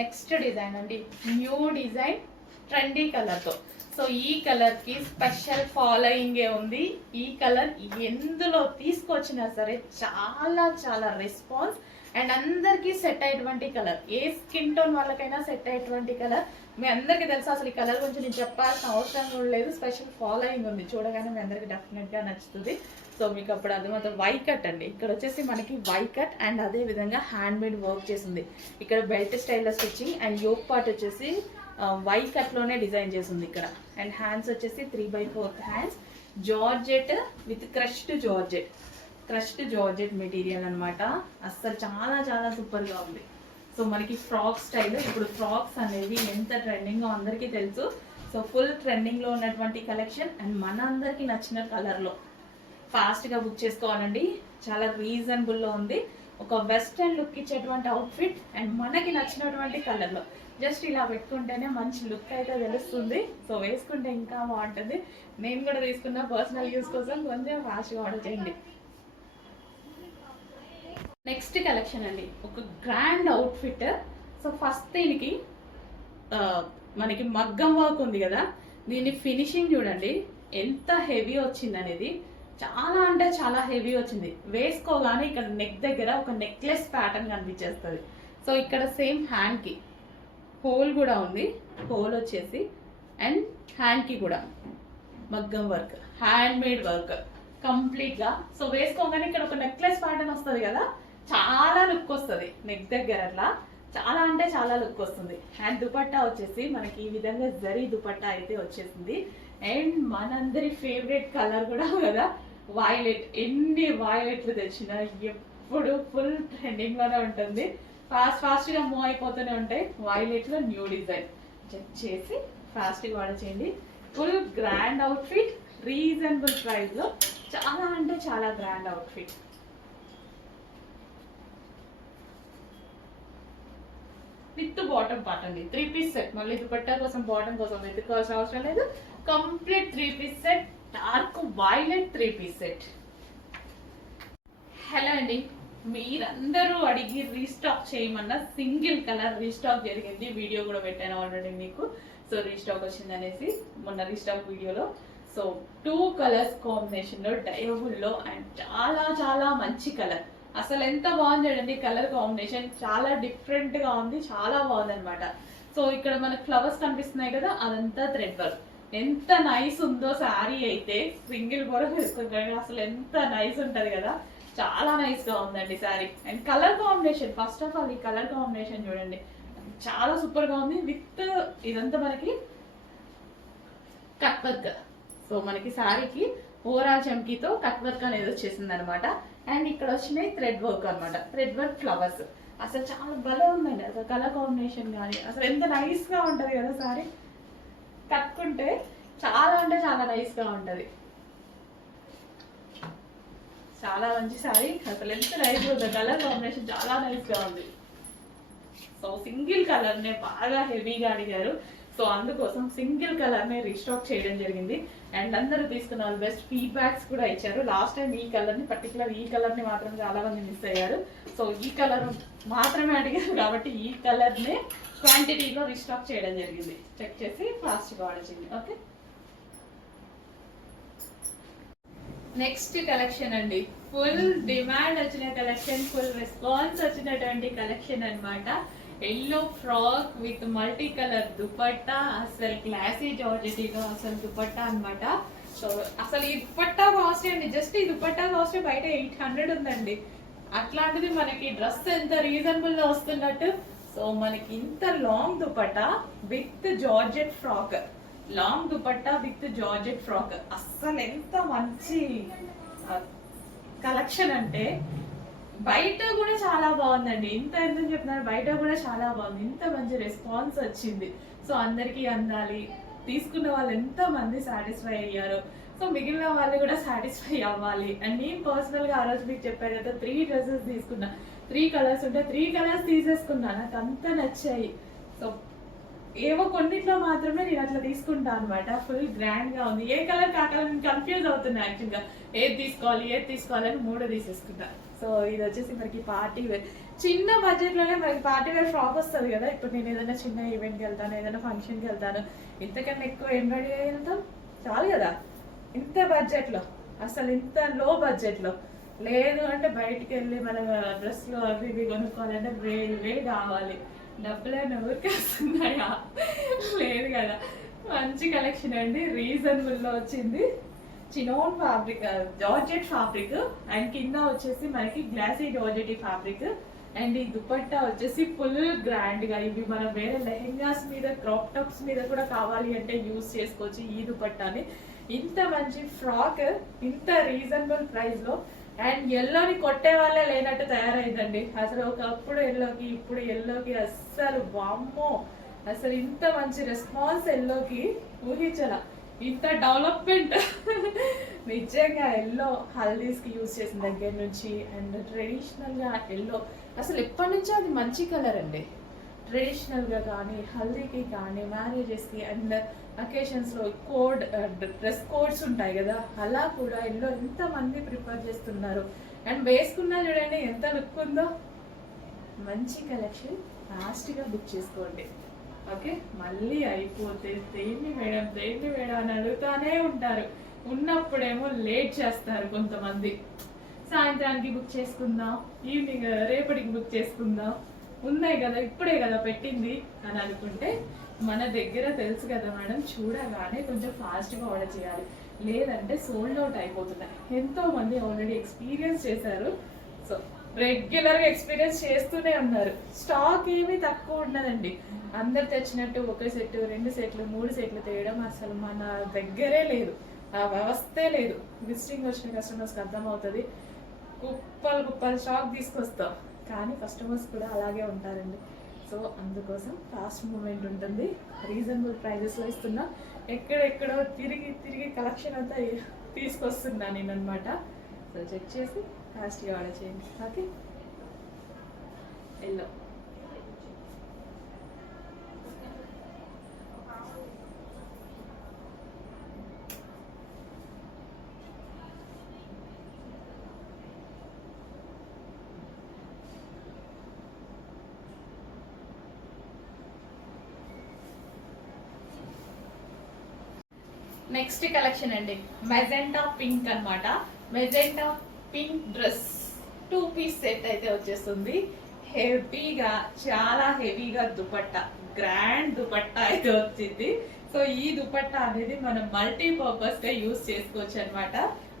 Next design అండి, new design trendy కలర్తో. So ఈ కలర్కి స్పెషల్ ఫాలోయింగే ఉంది. ఈ కలర్ ఎందులో తీసుకొచ్చినా సరే చాలా చాలా రెస్పాన్స్ అండ్ అందరికీ సెట్ అయ్యేటువంటి కలర్, ఏ స్కిన్ టోన్ వాళ్ళకైనా సెట్ అయ్యేటువంటి కలర్. మీ అందరికీ తెలుసు, అసలు ఈ కలర్ గురించి నేను చెప్పాల్సిన అవసరం కూడా లేదు. స్పెషల్ ఫాలోయింగ్ ఉంది, చూడగానే మీ అందరికీ డెఫినెట్గా నచ్చుతుంది. సో మీకు అప్పుడు అర్థమవుతుంది. వై కట్ అండి, ఇక్కడ వచ్చేసి మనకి వై కట్ అండ్ అదే విధంగా హ్యాండ్ మేడ్ వర్క్ చేసింది. ఇక్కడ బెల్ట్ స్టైల్లో స్టిచ్చింగ్ అండ్ యోక్ పార్ట్ వచ్చేసి వై కట్లోనే డిజైన్ చేసింది ఇక్కడ. అండ్ హ్యాండ్స్ వచ్చేసి 3/4 hands, georgette with crushed georgette material అనమాట. అస్సలు చాలా చాలా సూపర్గా ఉంది. సో మనకి ఫ్రాక్ స్టైల్, ఇప్పుడు ఫ్రాక్స్ అనేవి ఎంత ట్రెండింగ్గా అందరికీ తెలుసు. సో ఫుల్ ట్రెండింగ్లో ఉన్నటువంటి కలెక్షన్ అండ్ మన అందరికీ నచ్చిన కలర్లో ఫాస్ట్గా బుక్ చేసుకోవాలండి. చాలా రీజనబుల్లో ఉంది. ఒక వెస్ట్రన్ లుక్ ఇచ్చేటువంటి అవుట్ఫిట్ అండ్ మనకి నచ్చినటువంటి కలర్లో. జస్ట్ ఇలా పెట్టుకుంటేనే మంచి లుక్ అయితే తెలుస్తుంది. సో వేసుకుంటే ఇంకా బాగుంటుంది. నేను కూడా తీసుకున్న పర్సనల్ యూస్ కోసం కొంచెం ఫాస్ట్గా ఆర్డర్ చేయండి. నెక్స్ట్ కలెక్షన్ అండి, ఒక గ్రాండ్ అవుట్ఫిట్. సో ఫస్ట్ దీనికి మనకి మగ్గం వర్క్ ఉంది కదా, దీని ఫినిషింగ్ చూడండి ఎంత హెవీ వచ్చింది అనేది. చాలా అంటే చాలా హెవీ వచ్చింది. వేసుకోగానే ఇక్కడ నెక్ దగ్గర ఒక నెక్లెస్ ప్యాటర్న్ కనిపించేస్తుంది. సో ఇక్కడ సేమ్ హ్యాండ్కి హోల్ కూడా ఉంది, హోల్ వచ్చేసి అండ్ హ్యాండ్కి కూడా మగ్గం వర్క్, హ్యాండ్ మేడ్ వర్క్ కంప్లీట్గా. సో వేసుకోగానే ఇక్కడ ఒక నెక్లెస్ ప్యాటర్న్ వస్తుంది కదా, చాలా లుక్ వస్తుంది నెక్ దగ్గర. అట్లా చాలా అంటే చాలా లుక్ వస్తుంది. అండ్ దుపట్టా వచ్చేసి మనకి ఈ విధంగా జరీ దుపట్టా అయితే వచ్చేసింది. అండ్ మనందరి ఫేవరెట్ కలర్ కూడా కదా వైలెట్. ఎన్ని వైలెట్లు తెచ్చినా ఎప్పుడు ఫుల్ ట్రెండింగ్లోనే ఉంటుంది. ఫాస్ట్గా మూవ్ అయిపోతూనే ఉంటాయి. వైలెట్లో న్యూ డిజైన్ చెక్ చేసి ఫాస్ట్గా ఆర్డర్ చేయండి. ఫుల్ గ్రాండ్ అవుట్ఫిట్, రీజనబుల్ ప్రైస్లో చాలా అంటే చాలా grand outfit. With bottom part అండి, 3 పీస్ సెట్. మళ్ళీ దుపట్టా కోసం బాటమ్ కోసం వెతుక్కోవాల్సిన అవసరం లేదు. Complete 3 piece set, dark violet 3 piece set. Hello అండి, మీరందరూ అడిగి రీస్టాక్ చేయమన్నా సింగిల్ కలర్ రీస్టాక్ జరిగింది. వీడియో కూడా పెట్టాను ఆల్రెడీ మీకు. సో రీస్టాక్ వచ్చింది అనేసి మొన్న రీస్టాక్ వీడియోలో. సో 2 కలర్స్ కాంబినేషన్లో డయబుల్లో అండ్ చాలా చాలా మంచి కలర్. అసలు ఎంత బాగుంది చూడండి కలర్ కాంబినేషన్, చాలా డిఫరెంట్గా ఉంది, చాలా బాగుంది అనమాట. సో ఇక్కడ మనకు ఫ్లవర్స్ కనిపిస్తున్నాయి కదా, అదంతా థ్రెడ్ వర్క్. ఎంత నైస్ ఉందో శారీ అయితే, సింగిల్ బొర వేసుకుంటారు అసలు ఎంత నైస్ ఉంటుంది కదా, చాలా నైస్గా ఉందండి sari. And colour combination, first of all ఈ కలర్ కాంబినేషన్ చూడండి చాలా సూపర్గా ఉంది. విత్ ఇదంతా మనకి కట్ వర్క్. సో మనకి శారీకి ఓవరాల్ చమ్కీతో కట్ వర్క్ అనేది వచ్చేసింది అనమాట. అండ్ ఇక్కడ వచ్చినాయి థ్రెడ్ వర్క్ అనమాట, థ్రెడ్ వర్క్ ఫ్లవర్స్. అసలు చాలా భలే ఉందండి అసలు కలర్ కాంబినేషన్ కానీ. అసలు ఎంత నైస్గా ఉంటుంది కదా శారీ, కట్టుకుంటే చాలా అంటే చాలా నైస్గా ఉంటుంది. చాలా మంచి శారీ, అసలు ఎంత నైస్గా ఉంది, కలర్ కాంబినేషన్ చాలా నైస్గా ఉంది. సో సింగిల్ కలర్నే బాగా హెవీగా అడిగారు. సో అందుకోసం సింగిల్ కలర్నే రీస్టాక్ చేయడం జరిగింది. అండ్ అందరూ తీసుకున్న వాళ్ళు బెస్ట్ ఫీడ్బ్యాక్స్ కూడా ఇచ్చారు. లాస్ట్ టైం ఈ కలర్ని, పర్టికులర్ ఈ కలర్ని మాత్రం చాలా మంది మిస్ అయ్యారు. సో ఈ కలర్ మాత్రమే అడిగారు కాబట్టి ఈ కలర్నే క్వాంటిటీలో రీస్టాక్ చేయడం జరిగింది. చెక్ చేసి ఫాస్ట్గా ఆర్డర్ చేయండి. ఓకే, నెక్స్ట్ కలెక్షన్ అండి, ఫుల్ డిమాండ్ వచ్చిన కలెక్షన్, ఫుల్ రెస్పాన్స్ వచ్చినటువంటి కలెక్షన్ అనమాట. Yellow frock with multi colour dupatta, అసలు క్లాసీ జార్జెటీలో అసలు దుపట్టా అనమాట. సో అసలు ఈ దుపట్టా కాస్ట్ అండి, జస్ట్ ఈ దుపట్టా కాస్ట్ బయట 800 ఉందండి. అట్లాంటిది మనకి డ్రెస్ ఎంత రీజనబుల్గా వస్తున్నట్టు. సో మనకి ఇంత long dupatta with georgette frock, long dupatta with georgette frock. అస్సలు ఎంత మంచి కలెక్షన్ అంటే బయట కూడా చాలా బాగుందండి. ఇంత ఎందుకు చెప్తున్నారు, బయట కూడా చాలా బాగుంది. ఇంత మంచి రెస్పాన్స్ వచ్చింది. సో అందరికీ అందాలి, తీసుకున్న వాళ్ళు ఎంతో మంది సాటిస్ఫై అయ్యారు. సో మిగిలిన వాళ్ళు కూడా సాటిస్ఫై అవ్వాలి. అండ్ నేను పర్సనల్గా ఆ రోజు మీకు చెప్పాను కదా, 3 డ్రెస్సెస్ తీసుకున్నా, 3 కలర్స్ ఉంటే 3 కలర్స్ తీసేసుకున్నా, నాకు అంతా నచ్చాయి. సో ఏవో కొన్నిట్లో మాత్రమే నేను అట్లా తీసుకుంటా అనమాట. ఫుల్ గ్రాండ్గా ఉంది. ఏ కలర్ కాకలర్ నేను కన్ఫ్యూజ్ అవుతున్నా యాక్చువల్గా, ఏది తీసుకోవాలి అని 3 తీసేసుకుంటా. సో ఇది వచ్చేసి మనకి పార్టీ వేర్. చిన్న బడ్జెట్లోనే మనకి పార్టీ వేర్ ఫ్రాక్ వస్తుంది కదా. ఇప్పుడు నేను ఏదైనా చిన్న ఈవెంట్కి వెళ్తాను, ఏదైనా ఫంక్షన్కి వెళ్తాను, ఇంతకన్నా ఎక్కువ ఏం రెడీ అయ్యి వెళ్తాం? చాలు కదా. ఇంత బడ్జెట్లో, అసలు ఇంత లో బడ్జెట్లో లేదు అంటే బయటికి వెళ్ళి మన డ్రెస్లు అవి ఇవి కొనుక్కోవాలంటే వేలు కావాలి. డబ్బులైనా ఊరికి వస్తున్నాయా? లేదు కదా. మంచి కలెక్షన్ అండి, రీజనబుల్లో వచ్చింది. Chinon fabric, georgette fabric, and కింద వచ్చేసి మనకి గ్లాసీ జార్జెట్ ఫ్యాబ్రిక్. అండ్ ఈ దుపట్టా వచ్చేసి ఫుల్ గ్రాండ్ గా, ఇవి మనం వేరే లెహెంగాస్ మీద, క్రాప్ టాప్స్ మీద కూడా కావాలి అంటే యూజ్ చేసుకోవచ్చు ఈ దుపట్టాని. ఇంత మంచి ఫ్రాక్ ఇంత రీజనబుల్ ప్రైస్ లో, అండ్ ఎల్లోని కొట్టే వాళ్ళే లేనట్టు తయారైందండి. అసలు ఒకప్పుడు ఎల్లోకి, ఇప్పుడు ఎల్లోకి అస్సలు వామ్మో, అసలు ఇంత మంచి రెస్పాన్స్ ఎల్లోకి ఊహించాల, ఇంత డెవలప్మెంట్. నిజంగా ఎల్లో హల్దీస్కి యూజ్ చేసిన దగ్గర నుంచి, అండ్ ట్రెడిషనల్గా ఎల్లో అసలు ఎప్పటి నుంచో అది మంచి కలర్ అండి. ట్రెడిషనల్గా కానీ, హల్దీకి కానీ, మ్యారేజెస్కి అండ్ అకేషన్స్లో డ్రెస్ కోడ్స్ ఉంటాయి కదా, అలా కూడా ఎల్లో ఎంతమంది ప్రిఫర్ చేస్తున్నారు. అండ్ వేసుకున్నా చూడండి ఎంత లుక్ ఉందో. మంచి కలెక్షన్, ఫాస్ట్గా బుక్ చేసుకోండి. ఓకే, మళ్ళీ అయిపోతే దేన్ని మేడం అని అడుగుతానే ఉంటారు. ఉన్నప్పుడేమో లేట్ చేస్తారు కొంతమంది. సాయంత్రానికి బుక్ చేసుకుందాం, ఈవినింగ్ రేపటికి బుక్ చేసుకుందాం, ఉన్నాయి కదా ఇప్పుడే కదా పెట్టింది అని అనుకుంటే, మన దగ్గర తెలుసు కదా మేడం, చూడగానే కొంచెం ఫాస్ట్గా ఆర్డర్ చేయాలి, లేదంటే సోల్డ్ అవుట్ అయిపోతున్నాయి. ఎంతో మంది ఆల్రెడీ ఎక్స్పీరియన్స్ చేశారు. సో రెగ్యులర్గా ఎక్స్పీరియన్స్ చేస్తూనే ఉన్నారు. స్టాక్ ఏమీ తక్కువ ఉండదండి. అందరు తెచ్చినట్టు ఒక సెట్, 2 సెట్లు, 3 సెట్లు తేయడం అసలు మన దగ్గరే లేదు, ఆ వ్యవస్థే లేదు. విజిటింగ్ వచ్చిన కస్టమర్స్కి అర్థమవుతుంది. కుప్పలు స్టాక్ తీసుకొస్తాం, కానీ కస్టమర్స్ కూడా అలాగే ఉంటారండి. సో అందుకోసం ఫాస్ట్ మూమెంట్ ఉంటుంది, రీజనబుల్ ప్రైజెస్లో ఇస్తున్నా. ఎక్కడెక్కడో తిరిగి కలెక్షన్ అంతా తీసుకొస్తున్నా నేను అనమాట. సో చెక్ చేసి ఫాస్ట్గా ఆర్డర్ చేయండి. ఓకే, ఎల్లో నెక్స్ట్ కలెక్షన్ అండి, మెజెంటా పింక్ అన్నమాట. Magenta pink dress 2 piece set అయితే వచ్చేస్తుంది. హెవీగా, చాలా హెవీగా దుపట్టా, గ్రాండ్ దుపట్టా అయితే వచ్చింది. సో ఈ దుపట్టా అనేది మనం మల్టీపర్పస్ గా యూజ్ చేసుకోవచ్చు అనమాట.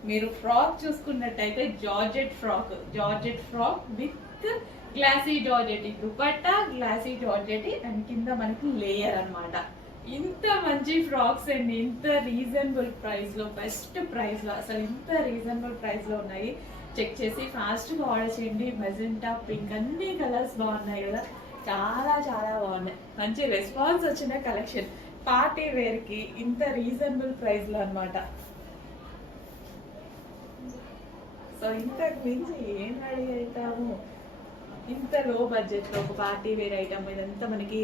మీరు ఫ్రాక్ చూసుకున్నట్టయితే georgette frock with glossy georgette dupatta, glossy georgette, and కింద మనకి లేయర్ అన్నమాట. ఇంత మంచి ఫ్రాక్స్ అండి, ఇంత రీజనబుల్ ప్రైస్ లో, బెస్ట్ ప్రైస్ లో, అసలు ఇంత రీజనబుల్ ప్రైస్ లో ఉన్నాయి. చెక్ చేసి ఫాస్ట్గా ఆర్డర్ చేయండి. మెజెంటా పింక్, అన్ని కలర్స్ బాగున్నాయి కదా, చాలా చాలా బాగున్నాయి. మంచి రెస్పాన్స్ వచ్చిన కలెక్షన్, పార్టీ వేర్ కి ఇంత రీజనబుల్ ప్రైస్ లో అనమాట. సో ఇంతకు మించి ఏం రెడీ అవుతాము ఇంత లో బడ్జెట్లో ఒక పార్టీ వేర్ ఐటమ్. ఇదంతా మనకి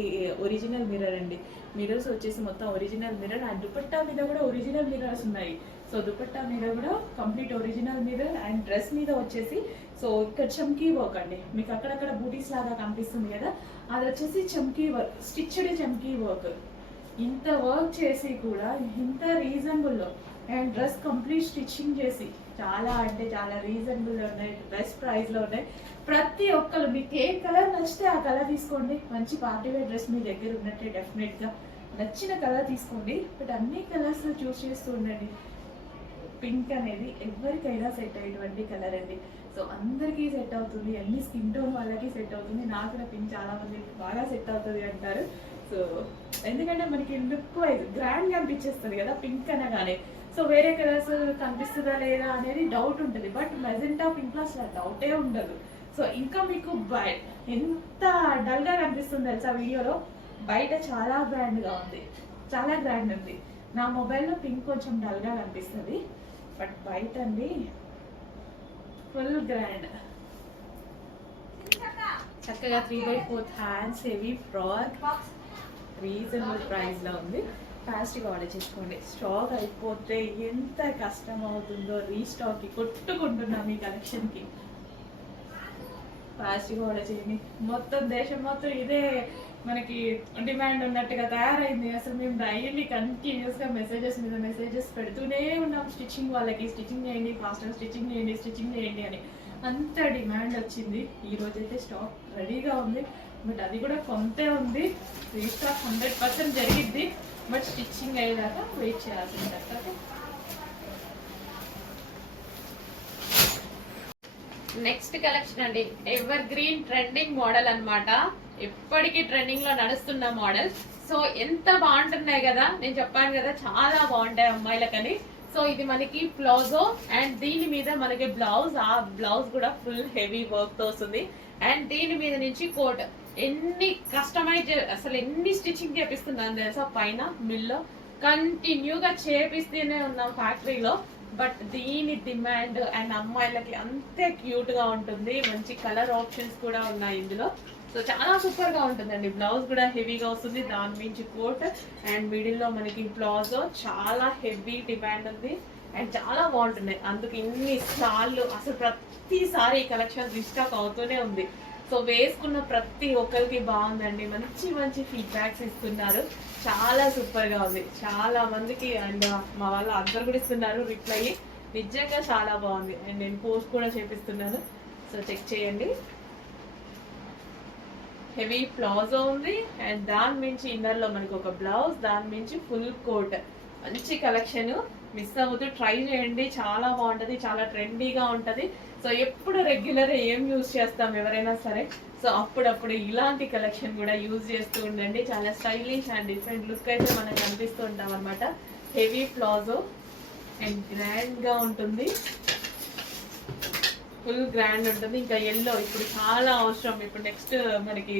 ఒరిజినల్ మిర్రర్ అండి. మిర్రర్స్ వచ్చేసి మొత్తం ఒరిజినల్ మిర్రర్, అండ్ దుపట్టా మీద కూడా ఒరిజినల్ మిర్రర్స్ ఉన్నాయి. సో దుపట్టా మీద కూడా complete original mirror, and dress మీద వచ్చేసి సో ఇక్కడ చమ్కీ వర్క్ అండి. మీకు అక్కడక్కడ బూటీస్ లాగా కనిపిస్తుంది కదా, అది వచ్చేసి చమ్కీ వర్క్, స్టిచ్డ్ చమ్కీ వర్క్. ఇంత వర్క్ చేసి కూడా ఇంత రీజనబుల్లో, అండ్ డ్రెస్ కంప్లీట్ స్టిచ్చింగ్ చేసి చాలా అంటే చాలా రీజనబుల్లో ఉన్నాయి, బెస్ట్ ప్రైస్లో ఉన్నాయి. ప్రతి ఒక్కరు మీకు ఏ కలర్ నచ్చితే ఆ కలర్ తీసుకోండి. మంచి పార్టీ వేర్ డ్రెస్ మీ దగ్గర ఉన్నట్టే డెఫినెట్గా నచ్చిన కలర్ తీసుకోండి. బట్ అన్ని కలర్స్ చూస్ చేస్తూ ఉండండి. పింక్ అనేది ఎవరికైనా సెట్ అయ్యేటువంటి కలర్ అండి. సో అందరికీ సెట్ అవుతుంది, అన్ని స్కిన్ టోన్ వాళ్ళకి సెట్ అవుతుంది. నాకు కూడా పింక్ చాలా మంది బాగా సెట్ అవుతుంది అంటారు. సో ఎందుకంటే మనకి లుక్ వైజ్ గ్రాండ్గా అనిపించేస్తుంది కదా పింక్ అనగానే. సో వేరే కలర్స్ కనిపిస్తుందా లేదా అనేది డౌట్ ఉంటుంది, బట్ మెజెంటా పింక్లో అసలు డౌటే ఉండదు. సో ఇంకా మీకు ఎంత డల్గా కనిపిస్తుంది తెలుసా వీడియోలో, బయట చాలా గ్రాండ్గా ఉంది, చాలా గ్రాండ్ ఉంది. నా మొబైల్లో పింక్ కొంచెం డల్గా కనిపిస్తుంది, బట్ బయట అండి ఫుల్ గ్రాండ్. చక్కగా 3/4 హ్యాండ్స్, హెవీ ఫ్రాక్, రీజనబుల్ ప్రైస్లో ఉంది. ఫాస్ట్గా ఆర్డర్ చేసుకోండి. స్టాక్ అయిపోతే ఎంత కష్టం అవుతుందో రీస్టాక్కి కొట్టుకుంటున్నాం ఈ కలెక్షన్కి. ఫాస్ట్గా కూడా చేయండి. మొత్తం దేశం మొత్తం ఇదే మనకి డిమాండ్ ఉన్నట్టుగా తయారైంది. అసలు మేము డైలీ కంటిన్యూస్గా మెసేజెస్ మీద మెసేజెస్ పెడుతూనే ఉన్నాం స్టిచ్చింగ్ వాళ్ళకి, స్టిచ్చింగ్ చేయండి, ఫాస్ట్గా స్టిచ్చింగ్ చేయండి, స్టిచ్చింగ్ చేయండి అని. అంత డిమాండ్ వచ్చింది. ఈరోజు అయితే స్టాక్ రెడీగా ఉంది, బట్ అది కూడా కొంతే ఉంది. రీస్టాక్ 100% జరిగిద్ది, బట్ స్టిచ్చింగ్ అయ్యేదాకా వెయిట్ చేయాల్సింది. ఓకే, నెక్స్ట్ కలెక్షన్ అండి, ఎవర్ గ్రీన్ ట్రెండింగ్ మోడల్ అన్నమాట. ఎప్పటికీ ట్రెండింగ్ లో నడుస్తున్న మోడల్. సో ఎంత బాగుంటున్నాయి కదా, నేను చెప్పాను కదా చాలా బాగుంటాయి అమ్మాయిలకని. సో ఇది మనకి ప్లాజో అండ్ దీని మీద మనకి బ్లౌజ్, ఆ బ్లౌజ్ కూడా ఫుల్ హెవీ వర్క్ తో వస్తుంది. అండ్ దీని మీద నుంచి కోట్. ఎన్ని కస్టమైజ్, అసలు ఎన్ని స్టిచ్చింగ్ చేపిస్తున్నాను తెలుసా, పైన మిల్లో కంటిన్యూగా చేపిస్తూనే ఉన్నాం ఫ్యాక్టరీలో. బట్ దీని డిమాండ్ అండ్ అమ్మాయిలకి అంతే క్యూట్ గా ఉంటుంది. మంచి కలర్ ఆప్షన్స్ కూడా ఉన్నాయి ఇందులో. సో చాలా సూపర్ గా ఉంటుందండి. బ్లౌజ్ కూడా హెవీగా వస్తుంది, దాని మించి కోట్ అండ్ మిడిల్ లో మనకి ప్లాజో. చాలా హెవీ డిమాండ్ ఉంది అండ్ చాలా బాగుంటుంది. అందుకు ఇన్ని సార్లు అసలు ప్రతిసారి ఈ కలెక్షన్ రీస్టాక్ అవుతూనే ఉంది. సో వేసుకున్న ప్రతి ఒక్కరికి బాగుందండి, మంచి మంచి ఫీడ్బ్యాక్స్ ఇస్తున్నారు. చాలా సూపర్ గా ఉంది. చాలా మందికి అండ్ మా వాళ్ళు అందరు కూడా ఇస్తున్నారు రిప్లై. నిజంగా చాలా బాగుంది అండ్ నేను పోస్ట్ కూడా చేపిస్తున్నాను. సో చెక్ చేయండి. హెవీ ప్లాజో ఉంది అండ్ దాని మించి ఇన్నర్ లో మనకి ఒక బ్లౌజ్, దాని మించి ఫుల్ కోట్. మంచి కలెక్షన్, మిస్ అవ్వద్దు, ట్రై చేయండి. చాలా బాగుంటది, చాలా ట్రెండీగా ఉంటది. సో ఎప్పుడు రెగ్యులర్ ఏం యూజ్ చేస్తాం ఎవరైనా సరే, సో అప్పుడప్పుడు ఇలాంటి కలెక్షన్ కూడా యూజ్ చేస్తూ ఉండండి. చాలా స్టైలిష్ అండ్ డిఫరెంట్ లుక్ అయితే మనం కనిపిస్తూ ఉంటాం అనమాట. హెవీ ప్లాజో అండ్ గ్రాండ్ గా ఉంటుంది, ఫుల్ గ్రాండ్ ఉంటుంది. ఇంకా ఎల్లో ఇప్పుడు చాలా అవసరం. ఇప్పుడు నెక్స్ట్ మనకి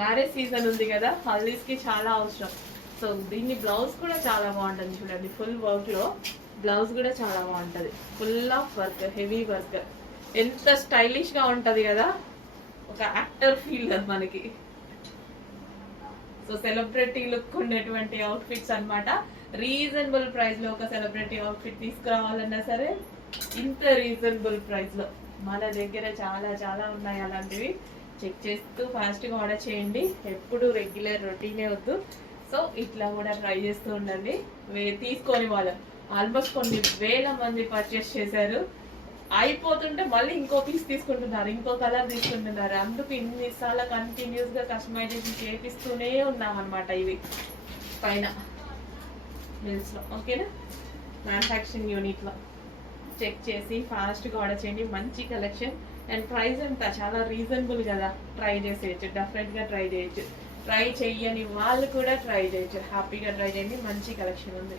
మ్యారేజ్ సీజన్ ఉంది కదా, హల్దీస్ కి చాలా అవసరం. సో దీన్ని బ్లౌజ్ కూడా చాలా బాగుంటుంది చూడండి, ఫుల్ వర్క్ లో బ్లౌజ్ కూడా చాలా బాగుంటుంది. Full of work, heavy work, ఎంత స్టైలిష్ గా ఉంటది కదా, ఒక యాక్టర్ ఫీల్ మనకి. సో సెలబ్రిటీ లుక్ ఉండేటువంటి అవుట్ఫిట్స్ అన్నమాట. రీజనబుల్ ప్రైస్ లో ఒక సెలబ్రిటీ అవుట్ఫిట్ తీసుకురావాలన్నా సరే ఇంత రీజనబుల్ ప్రైస్ లో మన దగ్గర చాలా చాలా ఉన్నాయి అలాంటివి. చెక్ చేస్తూ ఫాస్ట్ గా ఆర్డర్ చేయండి. ఎప్పుడు రెగ్యులర్ రొటీనే వద్దు. సో ఇట్లా కూడా ట్రై చేస్తూ ఉండండి. తీసుకొని వాళ్ళు ఆల్మోస్ట్ కొన్ని వేల మంది పర్చేస్ చేశారు. అయిపోతుంటే మళ్ళీ ఇంకో పీస్ తీసుకుంటున్నారు, ఇంకో కలర్ తీసుకుంటున్నారు. అందుకు ఇన్నిసార్లు కంటిన్యూస్ గా కస్టమైజేషన్ చేపిస్తూనే ఉన్నాం అనమాట. ఇవి పైన మిల్స్ లో, ఓకేనా, మ్యానుఫ్యాక్చరింగ్ యూనిట్ లో. చెక్ చేసి ఫాస్ట్ గా ఆర్డర్ చేయండి. మంచి కలెక్షన్ అండ్ ప్రైస్ అంతా చాలా రీజనబుల్ కదా, ట్రై చేసేయచ్చు, డెఫినెట్ గా ట్రై చేయొచ్చు. ట్రై చెయ్యని వాళ్ళు కూడా ట్రై చేయొచ్చు, హ్యాపీగా ట్రై చేయండి. మంచి కలెక్షన్ ఉంది.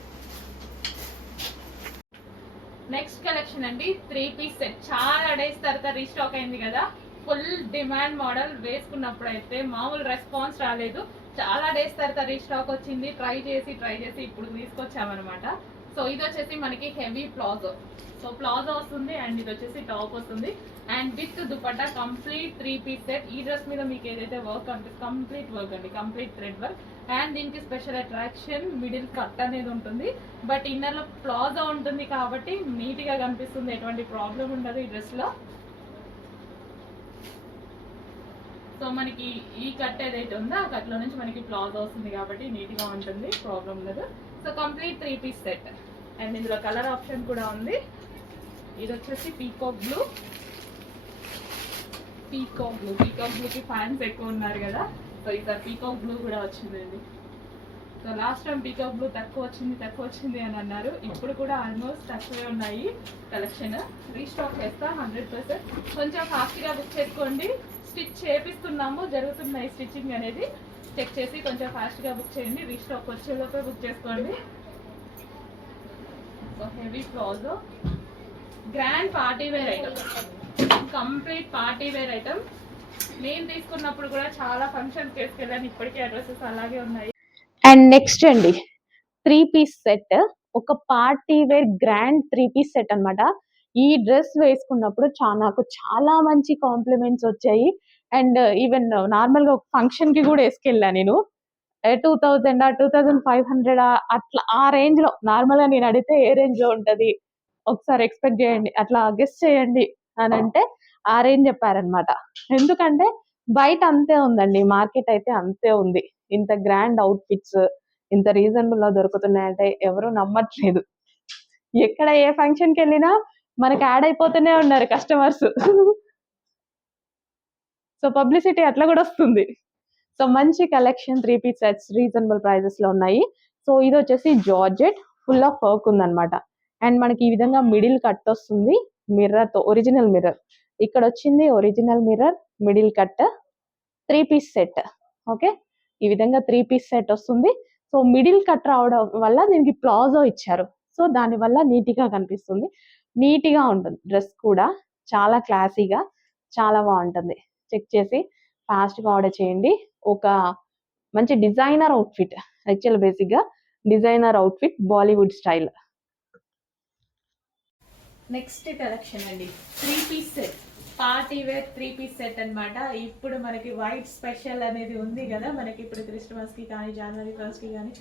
నెక్స్ట్ కలెక్షన్ అండి, 3 పీస్ సెట్. చాలా డేస్ తర్వాత రీస్టాక్ అయింది కదా, ఫుల్ డిమాండ్ మోడల్. వేసుకున్నప్పుడు అయితే మామూలు రెస్పాన్స్ రాలేదు. చాలా డేస్ తర్వాత రీస్టాక్ వచ్చింది. ట్రై చేసి ఇప్పుడు తీసుకొచ్చామన్నమాట. సో ఇది వచ్చేసి మనకి హెవీ ప్లాజో. సో ప్లాజో వస్తుంది అండ్ ఇది వచ్చేసి టాప్ వస్తుంది and with dupatta. Complete 3 piece set. ఈ డ్రెస్ మీద మీకు ఏదైతే వర్క్ అనిపిస్తుంది, కంప్లీట్ వర్క్ అండి, కంప్లీట్ థ్రెడ్ వర్క్. అండ్ దీనికి స్పెషల్ అట్రాక్షన్ మిడిల్ కట్ అనేది ఉంటుంది, బట్ ఇన్నర్ లో ప్లాజో ఉంటుంది కాబట్టి నీట్ గా కనిపిస్తుంది. ఎటువంటి ప్రాబ్లం ఉండదు ఈ డ్రెస్ లో. సో మనకి ఈ కట్ ఏదైతే ఉందో ఆ కట్ లో నుంచి మనకి ప్లాజో వస్తుంది కాబట్టి నీట్ గా ఉంటుంది, ప్రాబ్లం ఉండదు. So complete 3 piece set and ఇందులో కలర్ ఆప్షన్ కూడా ఉంది. ఇది వచ్చేసి పీకాక్ బ్లూ. పీకాక్ బ్లూకి ఫ్యాన్స్ ఎక్కువ ఉన్నారు కదా, సో ఈసారి పీకాక్ బ్లూ కూడా వచ్చిందండి. So last time peacock blue తక్కువ వచ్చింది అని అన్నారు. ఇప్పుడు కూడా ఆల్మోస్ట్ తక్కువే ఉన్నాయి కలెక్షన్. రీస్టాక్ చేస్తా 100%. కొంచెం ఫాస్ట్గా బుక్ చేసుకోండి. స్టిచ్ చేపిస్తున్నాము, జరుగుతున్నాయి స్టిచ్చింగ్ అనేది. చెక్ చేసి కొంచెం ఫాస్ట్గా బుక్ చేయండి. రీస్టాక్ వచ్చేలోపే బుక్ చేసుకోండి. So heavy palazzo, grand party wear item, complete party wear item. నేను తీసుకున్నప్పుడు కూడా చాలా ఫంక్షన్స్ తీసుకెళ్ళాను, ఇప్పటికీ అడ్రసెస్ అలాగే ఉన్నాయి. అండ్ నెక్స్ట్ అండి, 3 పీస్ సెట్, ఒక party wear grand 3 piece set అనమాట. ఈ డ్రెస్ వేసుకున్నప్పుడు నాకు చాలా మంచి కాంప్లిమెంట్స్ వచ్చాయి. అండ్ ఈవెన్ నార్మల్ గా ఒక ఫంక్షన్ కి కూడా వేసుకెళ్ళా నేను. 2000 2500 అట్లా ఆ రేంజ్ లో. నార్మల్ గా నేను అడిగితే ఏ రేంజ్ లో ఉంటది ఒకసారి ఎక్స్పెక్ట్ చేయండి, అట్లా గెస్ చేయండి అని అంటే ఆ రేంజ్ చెప్పారనమాట. ఎందుకంటే బయట అంతే ఉందండి, మార్కెట్ అయితే అంతే ఉంది. ఇంత గ్రాండ్ అవుట్ఫిట్స్ ఇంత రీజనబుల్ లో దొరుకుతున్నాయంటే ఎవరు నమ్మట్లేదు. ఎక్కడ ఏ ఫంక్షన్కి వెళ్ళినా మనకి యాడ్ అయిపోతూనే ఉన్నారు కస్టమర్స్. సో పబ్లిసిటీ అట్లా కూడా వస్తుంది. సో మంచి collection 3 piece sets reasonable prices లో ఉన్నాయి. సో ఇది వచ్చేసి జార్జెట్, ఫుల్ ఆఫ్ వర్క్ ఉందన్నమాట. అండ్ మనకి ఈ విధంగా మిడిల్ కట్ వస్తుంది, మిర్రర్ తో, ఒరిజినల్ మిర్రర్. ఇక్కడ వచ్చింది original mirror, middle cut, 3 piece set. Okay, ఈ విధంగా 3 పీస్ సెట్ వస్తుంది. సో మిడిల్ కట్ రావడం వల్ల దీనికి ప్లాజో ఇచ్చారు. సో దాని వల్ల నీట్గా కనిపిస్తుంది, నీట్గా ఉంటుంది. డ్రెస్ కూడా చాలా క్లాసీగా, చాలా బాగుంటుంది. చెక్ చేసి ఫాస్ట్గా ఆర్డర్ చేయండి. ఒక మంచి డిజైనర్ అవుట్ఫిట్, యాక్చువల్ బేసిక్గా designer outfit, Bollywood style. Next collection అండి 3 piece set, party wear 3 piece set అన్నమాట. ఇప్పుడు మనకి వైట్ స్పెషల్ అనేది ఉంది కదా, మనకి ఇప్పుడు క్రిస్మస్ కి కానీ జనవరి 1st కి కానీ